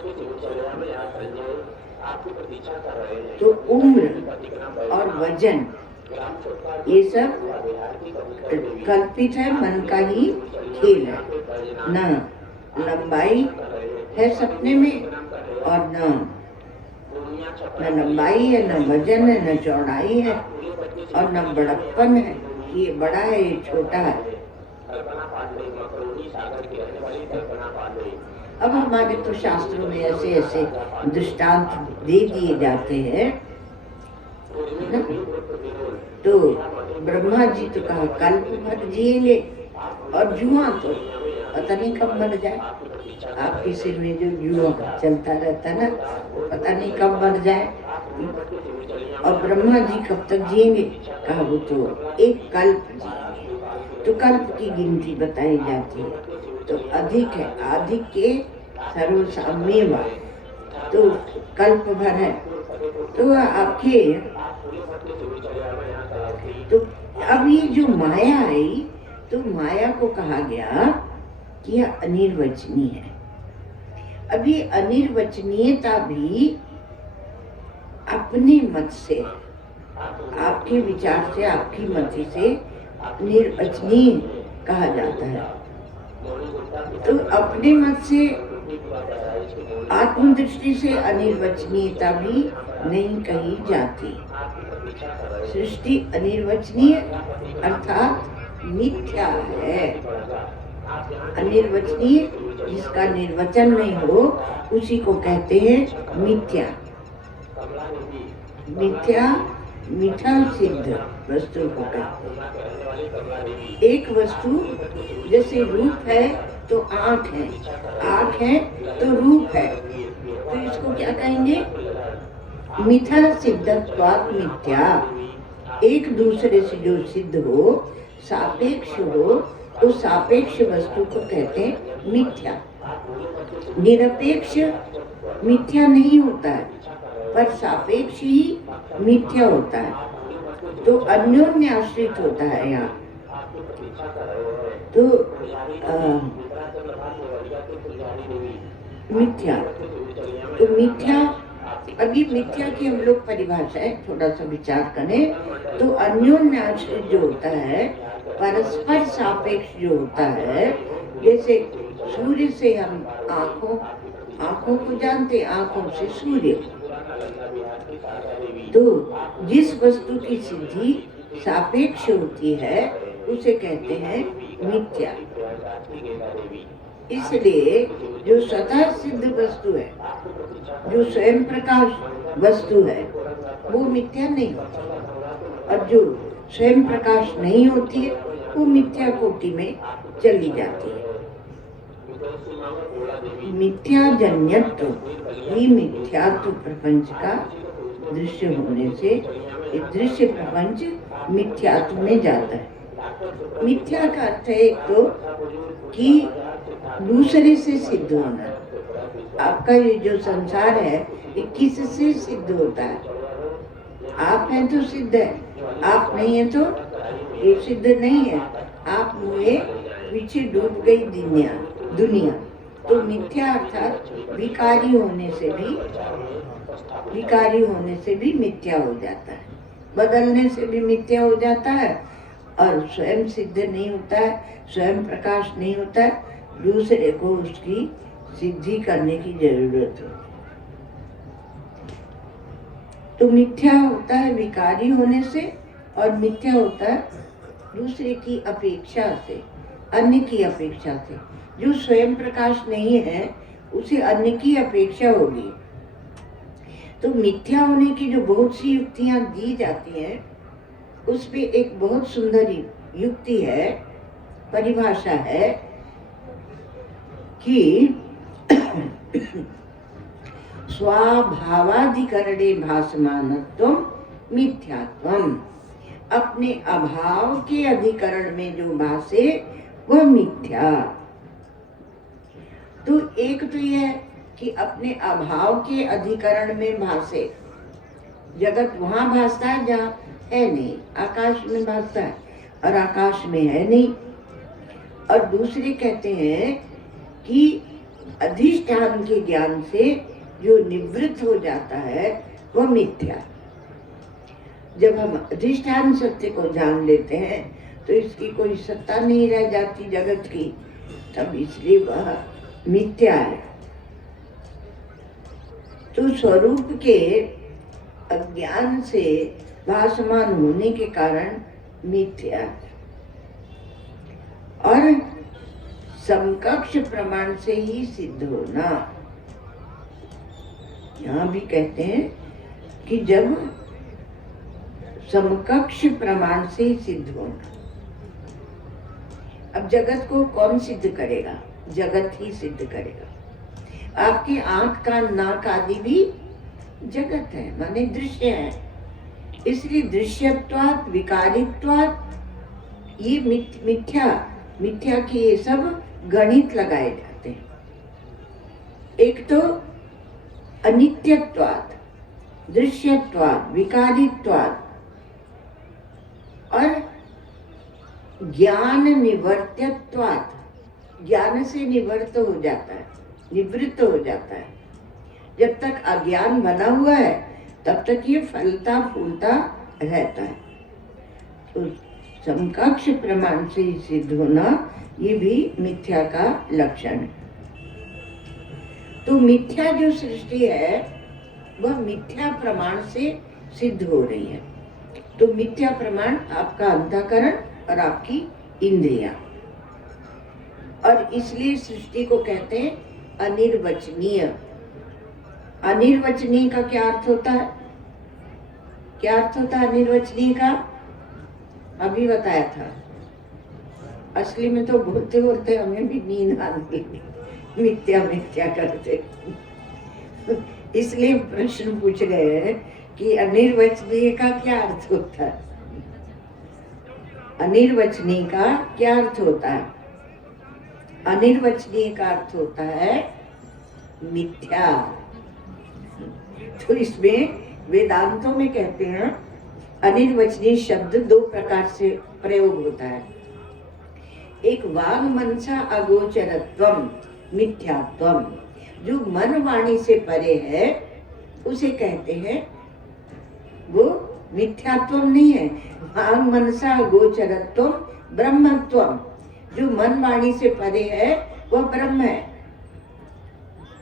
तो उम्र और वजन ये सब कल्पित है, मन का ही खेल है। न लंबाई है सपने में, और न लंबाई है, न वजन है, न चौड़ाई है, और न बड़प्पन है, ये बड़ा है ये छोटा है। अब हमारे तो शास्त्रों में ऐसे ऐसे दृष्टांत दे दिए जाते हैं ना। तो ब्रह्मा जी तो कहा कल्प भर जिएंगे, और जुआ तो पता नहीं कब मर जाए। आपके सिर में जो जुआ चलता रहता है ना, पता नहीं कब मर जाए। और ब्रह्मा जी कब तक जिएंगे? कहा वो तो एक कल्प जिएंगे। तो कल्प की गिनती बताई जाती है, तो अधिक है, अधिक के सर्वसाम्यवा, तो कल्प भर है। तो आपके तो अब ये जो माया आई, तो माया को कहा गया कि यह अनिर्वचनीय है। अब ये अनिर्वचनीयता भी अपने मत से, आपके विचार से, आपकी मति से निर्वचनीय कहा जाता है। तो अपने मत से, आत्मदृष्टि से अनिर्वचनीयता भी नहीं कही जाती। सृष्टि अनिर्वचनीय अर्थात मिथ्या है। अनिर्वचनीय जिसका निर्वचन नहीं हो, उसी को कहते हैं मिथ्या। मिथ्या मीठा सिद्ध वस्तु को कहते हैं। एक वस्तु जैसे रूप है तो आँख है, आँख है तो रूप है, तो इसको क्या कहेंगे? मिथ्या सिद्धत्वात् मिथ्या। एक दूसरे से जो सिद्ध हो, सापेक्ष हो, उस सापेक्ष वस्तु को कहते हैं मिथ्या। निरपेक्ष मिथ्या नहीं होता है, पर सापेक्ष ही मिथ्या होता है। तो अन्योन्य आश्रित होता है यहाँ। तो मिथ्या, तो मिथ्या, अभी मिथ्या की हम लोग परिभाषा थोड़ा सा विचार करें तो अन्योन्य आश्रित जो होता है, परस्पर सापेक्ष जो होता है, जैसे सूर्य से हम आंखों को जानते हैं, आंखों से सूर्य। तो जिस वस्तु की सिद्धि सापेक्ष होती है उसे कहते हैं मिथ्या। इसलिए जो स्वतः सिद्ध वस्तु है, जो स्वयं प्रकाश वस्तु है, वो मिथ्या नहीं होती, और जो स्वयं प्रकाश नहीं होती है वो मिथ्या कोटि में चली जाती है। मिथ्या जन्यत्व ही मिथ्यात्व प्रपंच का दृश्य होने से दृश्य प्रपंच मिथ्यात्व में जाता है। मिथ्या का अर्थ है एक तो कि दूसरे से सिद्ध होना। आपका ये जो संसार है ये किससे सिद्ध होता है? आप हैं तो सिद्ध है, आप नहीं है तो ये सिद्ध नहीं है। आप मुझे पीछे डूब गई दुनिया। तो मिथ्या अर्थात विकारी होने से भी मिथ्या हो जाता है, बदलने से भी मिथ्या हो जाता है, और स्वयं सिद्ध नहीं होता है, स्वयं प्रकाश नहीं होता है, दूसरे को उसकी सिद्धि करने की जरूरत है। तो मिथ्या होता है विकारी होने से, और मिथ्या होता है दूसरे की अपेक्षा से, अन्य की अपेक्षा से। जो स्वयं प्रकाश नहीं है उसे अन्य की अपेक्षा होगी। तो मिथ्या होने की जो बहुत सी युक्तियां दी जाती हैं, उसमें एक बहुत सुंदर युक्ति है, परिभाषा है कि स्वाभावाधिकरणे भासमानत्वं मिथ्यात्वम्। अपने अभाव के अधिकरण में जो भासे वह मिथ्या। तो एक तो यह है कि अपने अभाव के अधिकरण में भासे, जगत वहां भासता है जहाँ है नहीं, आकाश में भासता है और आकाश में है नहीं। और दूसरे कहते हैं कि अधिष्ठान के ज्ञान से जो निवृत्त हो जाता है वह मिथ्या। जब हम अधिष्ठान सत्य को जान लेते हैं तो इसकी कोई सत्ता नहीं रह जाती जगत की, तब इसलिए वह मिथ्या है। तो स्वरूप के अज्ञान से भासमान होने के कारण मिथ्या, और समकक्ष प्रमाण से ही सिद्ध होना। यहाँ भी कहते हैं कि जब समकक्ष प्रमाण से ही सिद्ध होना। अब जगत को कौन सिद्ध करेगा? जगत ही सिद्ध करेगा। आपकी आंख कान नाक आदि भी जगत है, माने दृश्य है। इसलिए दृश्यत्वात् विकारित्वात् ये मिथ्या के ये सब गणित लगाए जाते हैं। एक तो अनित्यत्वात्, दृश्यत्वात्, विकारित्वात्, और ज्ञान निवर्त्यत्वात्, ज्ञान से निवृत्त हो जाता है, निवृत्त हो जाता है। जब तक अज्ञान बना हुआ है तब तक ये फलता फूलता रहता है। तो समकक्ष प्रमाण से ही सिद्ध होना ये भी मिथ्या का लक्षण है। तो मिथ्या जो सृष्टि है वह मिथ्या प्रमाण से सिद्ध हो रही है। तो मिथ्या प्रमाण आपका अंतःकरण और आपकी इंद्रियां, और इसलिए सृष्टि को कहते हैं अनिर्वचनीय। अनिर्वचनीय का क्या अर्थ होता है? क्या अर्थ होता है अनिर्वचनीय का? अभी बताया था। असली में तो बोलते बोलते हमें भी नींद आती, मिथ्या मिथ्या करते। इसलिए प्रश्न पूछ रहे हैं कि अनिर्वचनीय का क्या अर्थ होता है। अनिर्वचनीय का क्या अर्थ होता है? अनिर्वचनीय का अर्थ होता है मिथ्या। तो इसमें वेदांतों में कहते हैं अनिर्वचनीय शब्द दो प्रकार से प्रयोग होता है। एक वांग मनसा अगोचरत्वम मिथ्यात्वम, जो मन वाणी से परे है उसे कहते हैं, वो मिथ्यात्वम नहीं है। वांग मनसा अगोचरत्वम ब्रह्मत्वम, जो मन वाणी से परे है वह ब्रह्म है।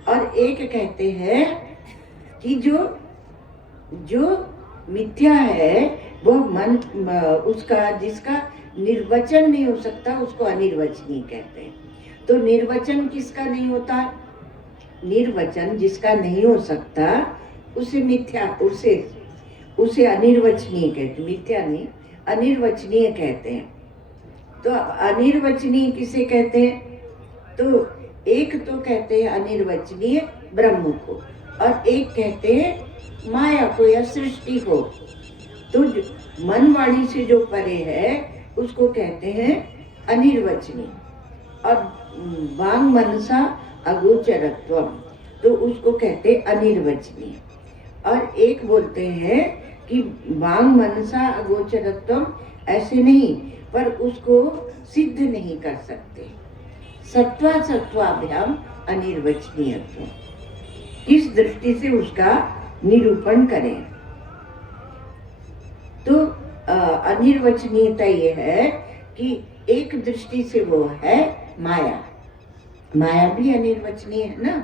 और एक कहते हैं कि जो मिथ्या है वो मन उसका जिसका निर्वचन नहीं हो सकता उसको अनिर्वचनीय कहते हैं। तो निर्वचन किसका नहीं होता? निर्वचन जिसका नहीं हो सकता उसे मिथ्या, उसे अनिर्वचनीय कहते हैं। मिथ्या नहीं, अनिर्वचनीय कहते हैं। तो अनिर्वचनीय किसे कहते हैं? तो एक तो कहते हैं अनिर्वचनीय ब्रह्म को, और एक कहते हैं माया को या सृष्टि को। तो मन वाणी से जो परे है उसको कहते हैं अनिर्वचनीय। और वांग मनसा अगोचरत्वम, तो उसको कहते हैं अनिर्वचनीय। और एक बोलते हैं कि वांग मनसा अगोचरत्वम ऐसे नहीं, पर उसको सिद्ध नहीं कर सकते। सत्वा सत्वाभ्याम अनिर्वचनीयत्व, किस दृष्टि से उसका निरूपण करें? तो अनिर्वचनीयता ये है कि एक दृष्टि से वो है माया, माया भी अनिर्वचनीय है ना।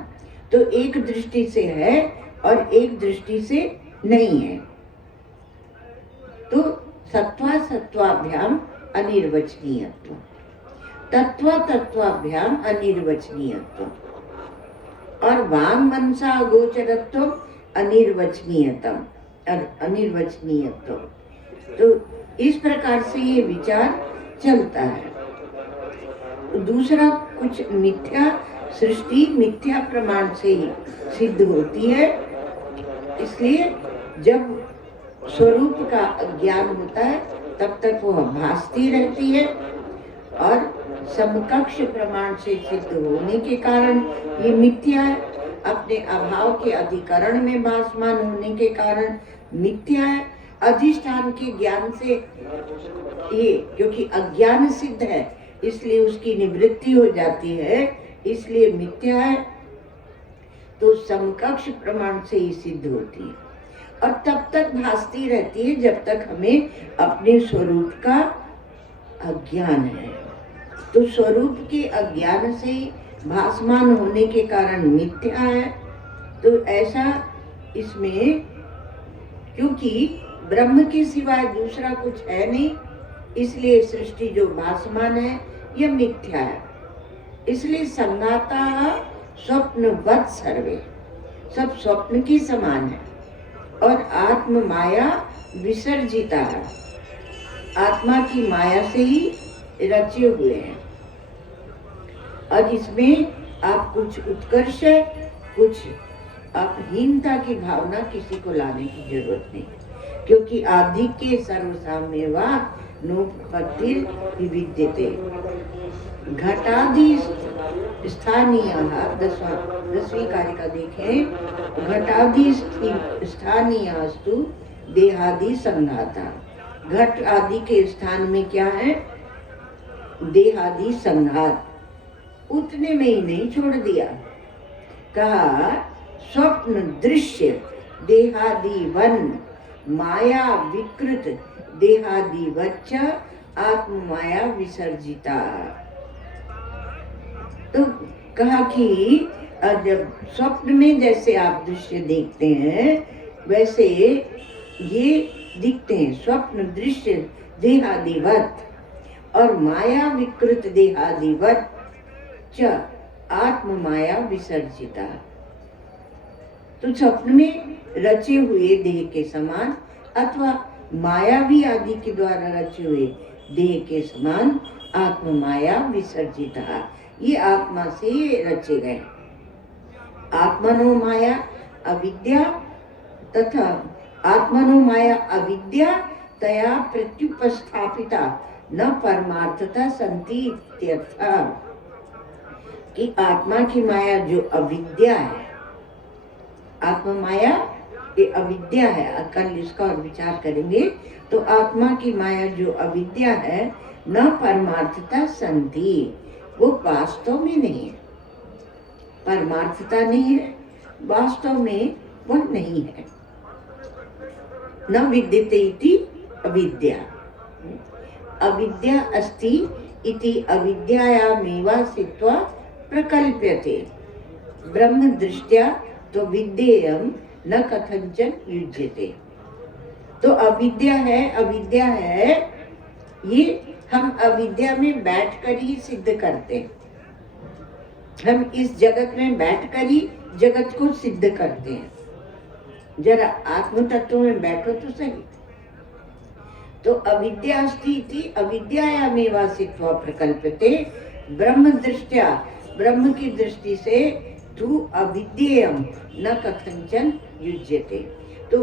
तो एक दृष्टि से है और एक दृष्टि से नहीं है। तो सत्वा सत्वाभ्याम अनिर्वचनीयत्व, तत्व तत्वाभ्याम अनिर्वचनीयत्व, और वांग मनसा अगोचरत्व अनिर्वचनीयतम अनिर्वचनीयत्व। तो इस प्रकार से ये विचार चलता है। दूसरा, कुछ मिथ्या सृष्टि मिथ्या प्रमाण से ही सिद्ध होती है, इसलिए जब स्वरूप का ज्ञान होता है तब तक वह भासती रहती है, और समकक्ष प्रमाण से सिद्ध होने के कारण ये मिथ्या है। अपने अभाव के अधिकरण में भासमान होने के कारण मिथ्या है। अधिष्ठान के ज्ञान से ये, क्योंकि अज्ञान सिद्ध है इसलिए उसकी निवृत्ति हो जाती है, इसलिए मिथ्या है। तो समकक्ष प्रमाण से ही सिद्ध होती है, और तब तक भासती रहती है जब तक हमें अपने स्वरूप का अज्ञान है। तो स्वरूप के अज्ञान से भासमान होने के कारण मिथ्या है। तो ऐसा इसमें, क्योंकि ब्रह्म के सिवाय दूसरा कुछ है नहीं, इसलिए सृष्टि जो भासमान है यह मिथ्या है। इसलिए संगाता स्वप्नवत् सर्वे, सब स्वप्न की समान है। और आत्म माया विसर्जिता है, आत्मा की माया से ही रचे हुए हैं। और इसमें आप कुछ उत्कर्ष, कुछ आप हीनता की भावना किसी को लाने की जरूरत नहीं, क्योंकि आधिक्य सर्वसाम्यवा नोपत्तिर विविद्यते। घटादि स्थानीय, 10वीं कारिका देखें, घटादि स्थानीयस्तु देहादि संघाता। घट आदि के स्थान में क्या है? देहादि संघात। उतने में ही नहीं छोड़ दिया, कहा स्वप्न दृश्य देहादि वन माया विकृत देहादि वच्च आत्म माया विसर्जिता। तो कहा कि जब स्वप्न में जैसे आप दृश्य देखते हैं वैसे ये दिखते हैं, स्वप्न दृश्य देहादिवत और माया विकृत देहादिवत च आत्म माया विसर्जिता। तो स्वप्न में रचे हुए देह के समान अथवा मायावी आदि के द्वारा रचे हुए देह के समान आत्म माया विसर्जिता, ये आत्मा से रचे गए। आत्मनो माया अविद्या तथा आत्मनो माया अविद्या तया प्रत्युपस्थापिता न परमार्थता संति इत्यर्थः। कि आत्मा की माया जो अविद्या है, आत्मा माया ये अविद्या है, कल इसका और विचार करेंगे। तो आत्मा की माया जो अविद्या है, न परमार्थता संति, वो वास्तव में नहीं है, परमार्थता नहीं है, वास्तव में वह नहीं है। न विद्यते इति अविद्या, अविद्या अस्ति इति अविद्यायामेवास्तित्वा प्रकल्प्यते। ब्रह्म दृष्ट्या तो विद्येयम न कथंचन युज्यते। तो अविद्या है, ये हम अविद्या में बैठकर ही सिद्ध करते हैं। हम इस जगत में बैठकर ही जगत को सिद्ध करते हैं। जरा आत्म तत्व में बैठो तो सही। तो अविद्या अस्ति इति अविद्यायामेवास्तित्वा प्रकल्प्यते। ब्रह्म दृष्ट्या, ब्रह्म की दृष्टि से तु अविद्येयम न कथंचन युज्यते, तो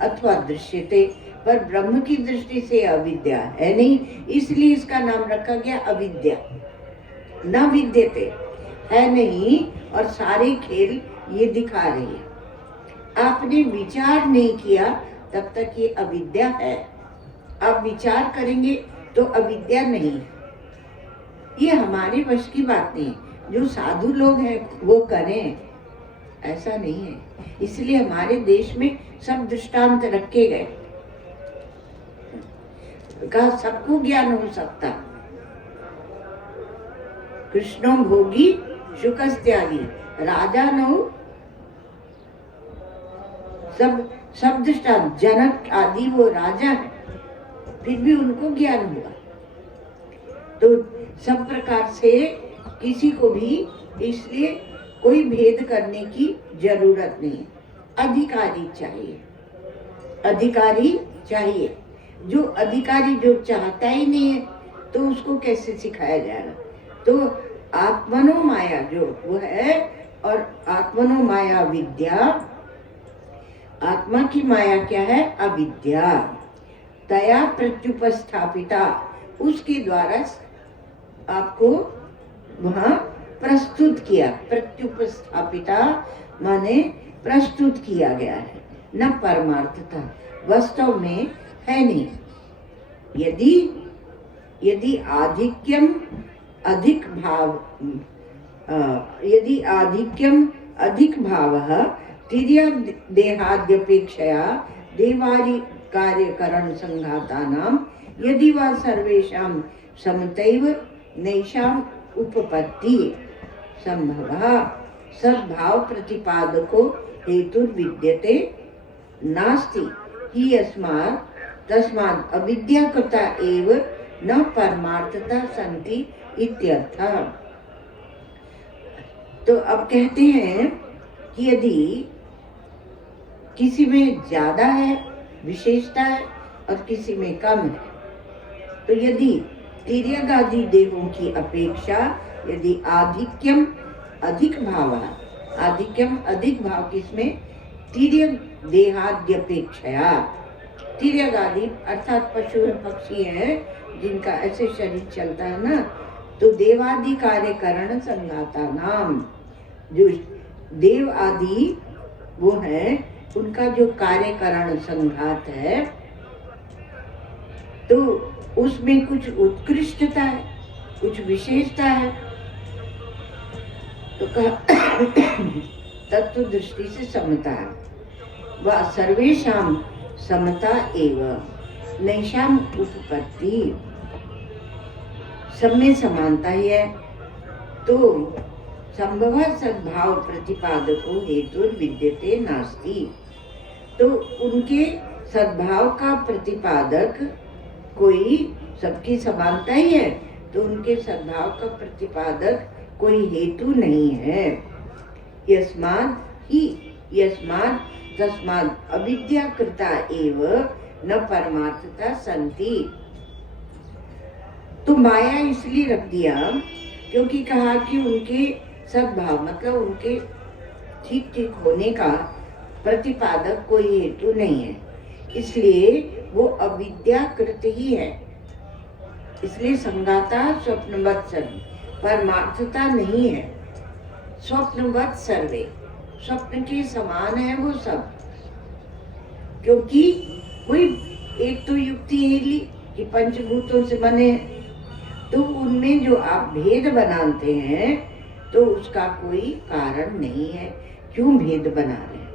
अथवा दृश्यते, पर ब्रह्म की दृष्टि से अविद्या है नहीं, इसलिए इसका नाम रखा गया अविद्या। न विद्यते है नहीं, और सारे खेल ये दिखा रही है। आपने विचार नहीं किया तब तक ये अविद्या है, आप विचार करेंगे तो अविद्या नहीं है। ये हमारे वश की बात नहीं है। जो साधु लोग हैं वो करें, ऐसा नहीं है। इसलिए हमारे देश में सब दृष्टांत रखे गए, कहा सबको ज्ञान हो सकता। कृष्णो भोगी शुकस त्यागी, राजा न हो, सब दृष्टांत। जनक आदि वो राजा है, फिर भी उनको ज्ञान हुआ। तो सब प्रकार से किसी को भी इसलिए कोई भेद करने की जरूरत नहीं। अधिकारी चाहिए, अधिकारी चाहिए। जो अधिकारी जो चाहता ही नहीं है तो उसको कैसे सिखाया जाएगा। तो आत्मनो माया जो वो है, और आत्मनो माया विद्या, आत्मा की माया क्या है, अविद्या। तया प्रत्युपस्थापिता, उसके द्वारा आपको वहाँ प्रस्तुत किया। प्रत्युपस्थापिता माने प्रस्तुत किया गया है, न परमार्थता, वास्तव में है नहीं। यदि आधिक्यम अधिक भाव, यदि आधिक्यम अधिक भावः तिर्य देहाद्यपेक्षया देवादि कार्यकरण संघातानां यदि वा सर्वेषां समतैव नैषाम् उपपत्ति संभवः सद्भाव प्रतिपादको हेतुर्विद्यते नास्ति हि यस्मात् तस्मात् अविद्याकृता एव न परमार्थता संति इत्यर्थः। तो अब कहते हैं कि यदि किसी में ज्यादा है, विशेषता है, और किसी में कम है, तो यदि तिर्यगादि देवों की अपेक्षा यदि आधिक्यम अधिक भाव, आधिक्यम अधिक भाव किसमें, तिर्य देहाद्यपेक्षया, तिर्यगादि अर्थात पशु पक्षी हैं जिनका ऐसे शरीर चलता है ना, तो देवादि कार्यकरण संघाता नाम, जो देव आदि वो है, उनका जो कार्यकरण संघात है, तो उसमें कुछ उत्कृष्टता है, कुछ विशेषता है। तो तत्व दृष्टि से समता है, वह सर्वेषां समता एवं नैषाम उपपत्ति, सब में समानता ही है। तो संभव सद्भाव प्रतिपादको हेतु विद्यते नास्ति, तो उनके सद्भाव का प्रतिपादक कोई, सबकी समानता ही है, तो उनके सद्भाव का प्रतिपादक कोई हेतु नहीं है। यस्मात् तस्मात् अविद्याकृता एव न परमार्थता संति। तो माया इसलिए रख दिया क्योंकि कहा कि उनके सद्भाव मतलब उनके ठीक ठीक होने का प्रतिपादक कोई हेतु नहीं है, इसलिए वो अविद्याकृत ही है। इसलिए संगाता स्वप्नवत् सर्वे, परमार्थता नहीं है। स्वप्नवत् सर्वे, स्वप्न के समान है वो सब। क्योंकि कोई एक तो युक्ति ही ली कि पंचभूतों से बने हैं, तो उनमें जो आप भेद बनाते हैं तो उसका कोई कारण नहीं है, क्यों भेद बना रहे हैं।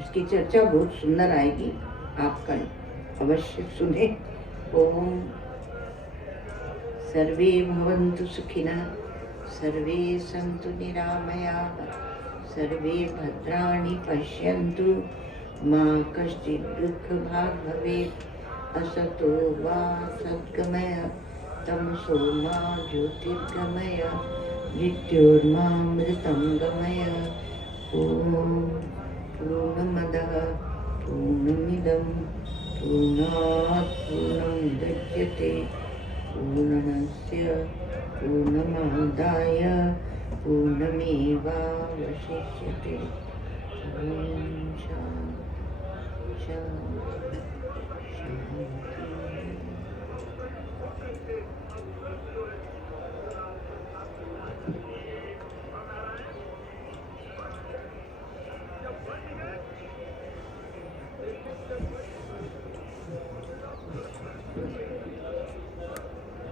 इसकी चर्चा बहुत सुंदर आएगी, आप कल अवश्य सुने। ओम सर्वे भवन्तु सुखिनः, सर्वे सन्तु निरामयाः, सर्वे भद्राणि पश्यन्तु, मा कश्चित् दुःखभाग् भवेत्। असतो वा सद्गमय, तमसो मा ज्योतिर्गमय, मृत्योर्मामृतं गमय। ॐ पूर्णमदः पूर्णमिदं पूर्णात् पूर्णमुदच्यते, पूर्णस्य पूर्णमादाय पूर्णमेवावशिष्यते। ॐ शान्ति शान्ति शान्ति।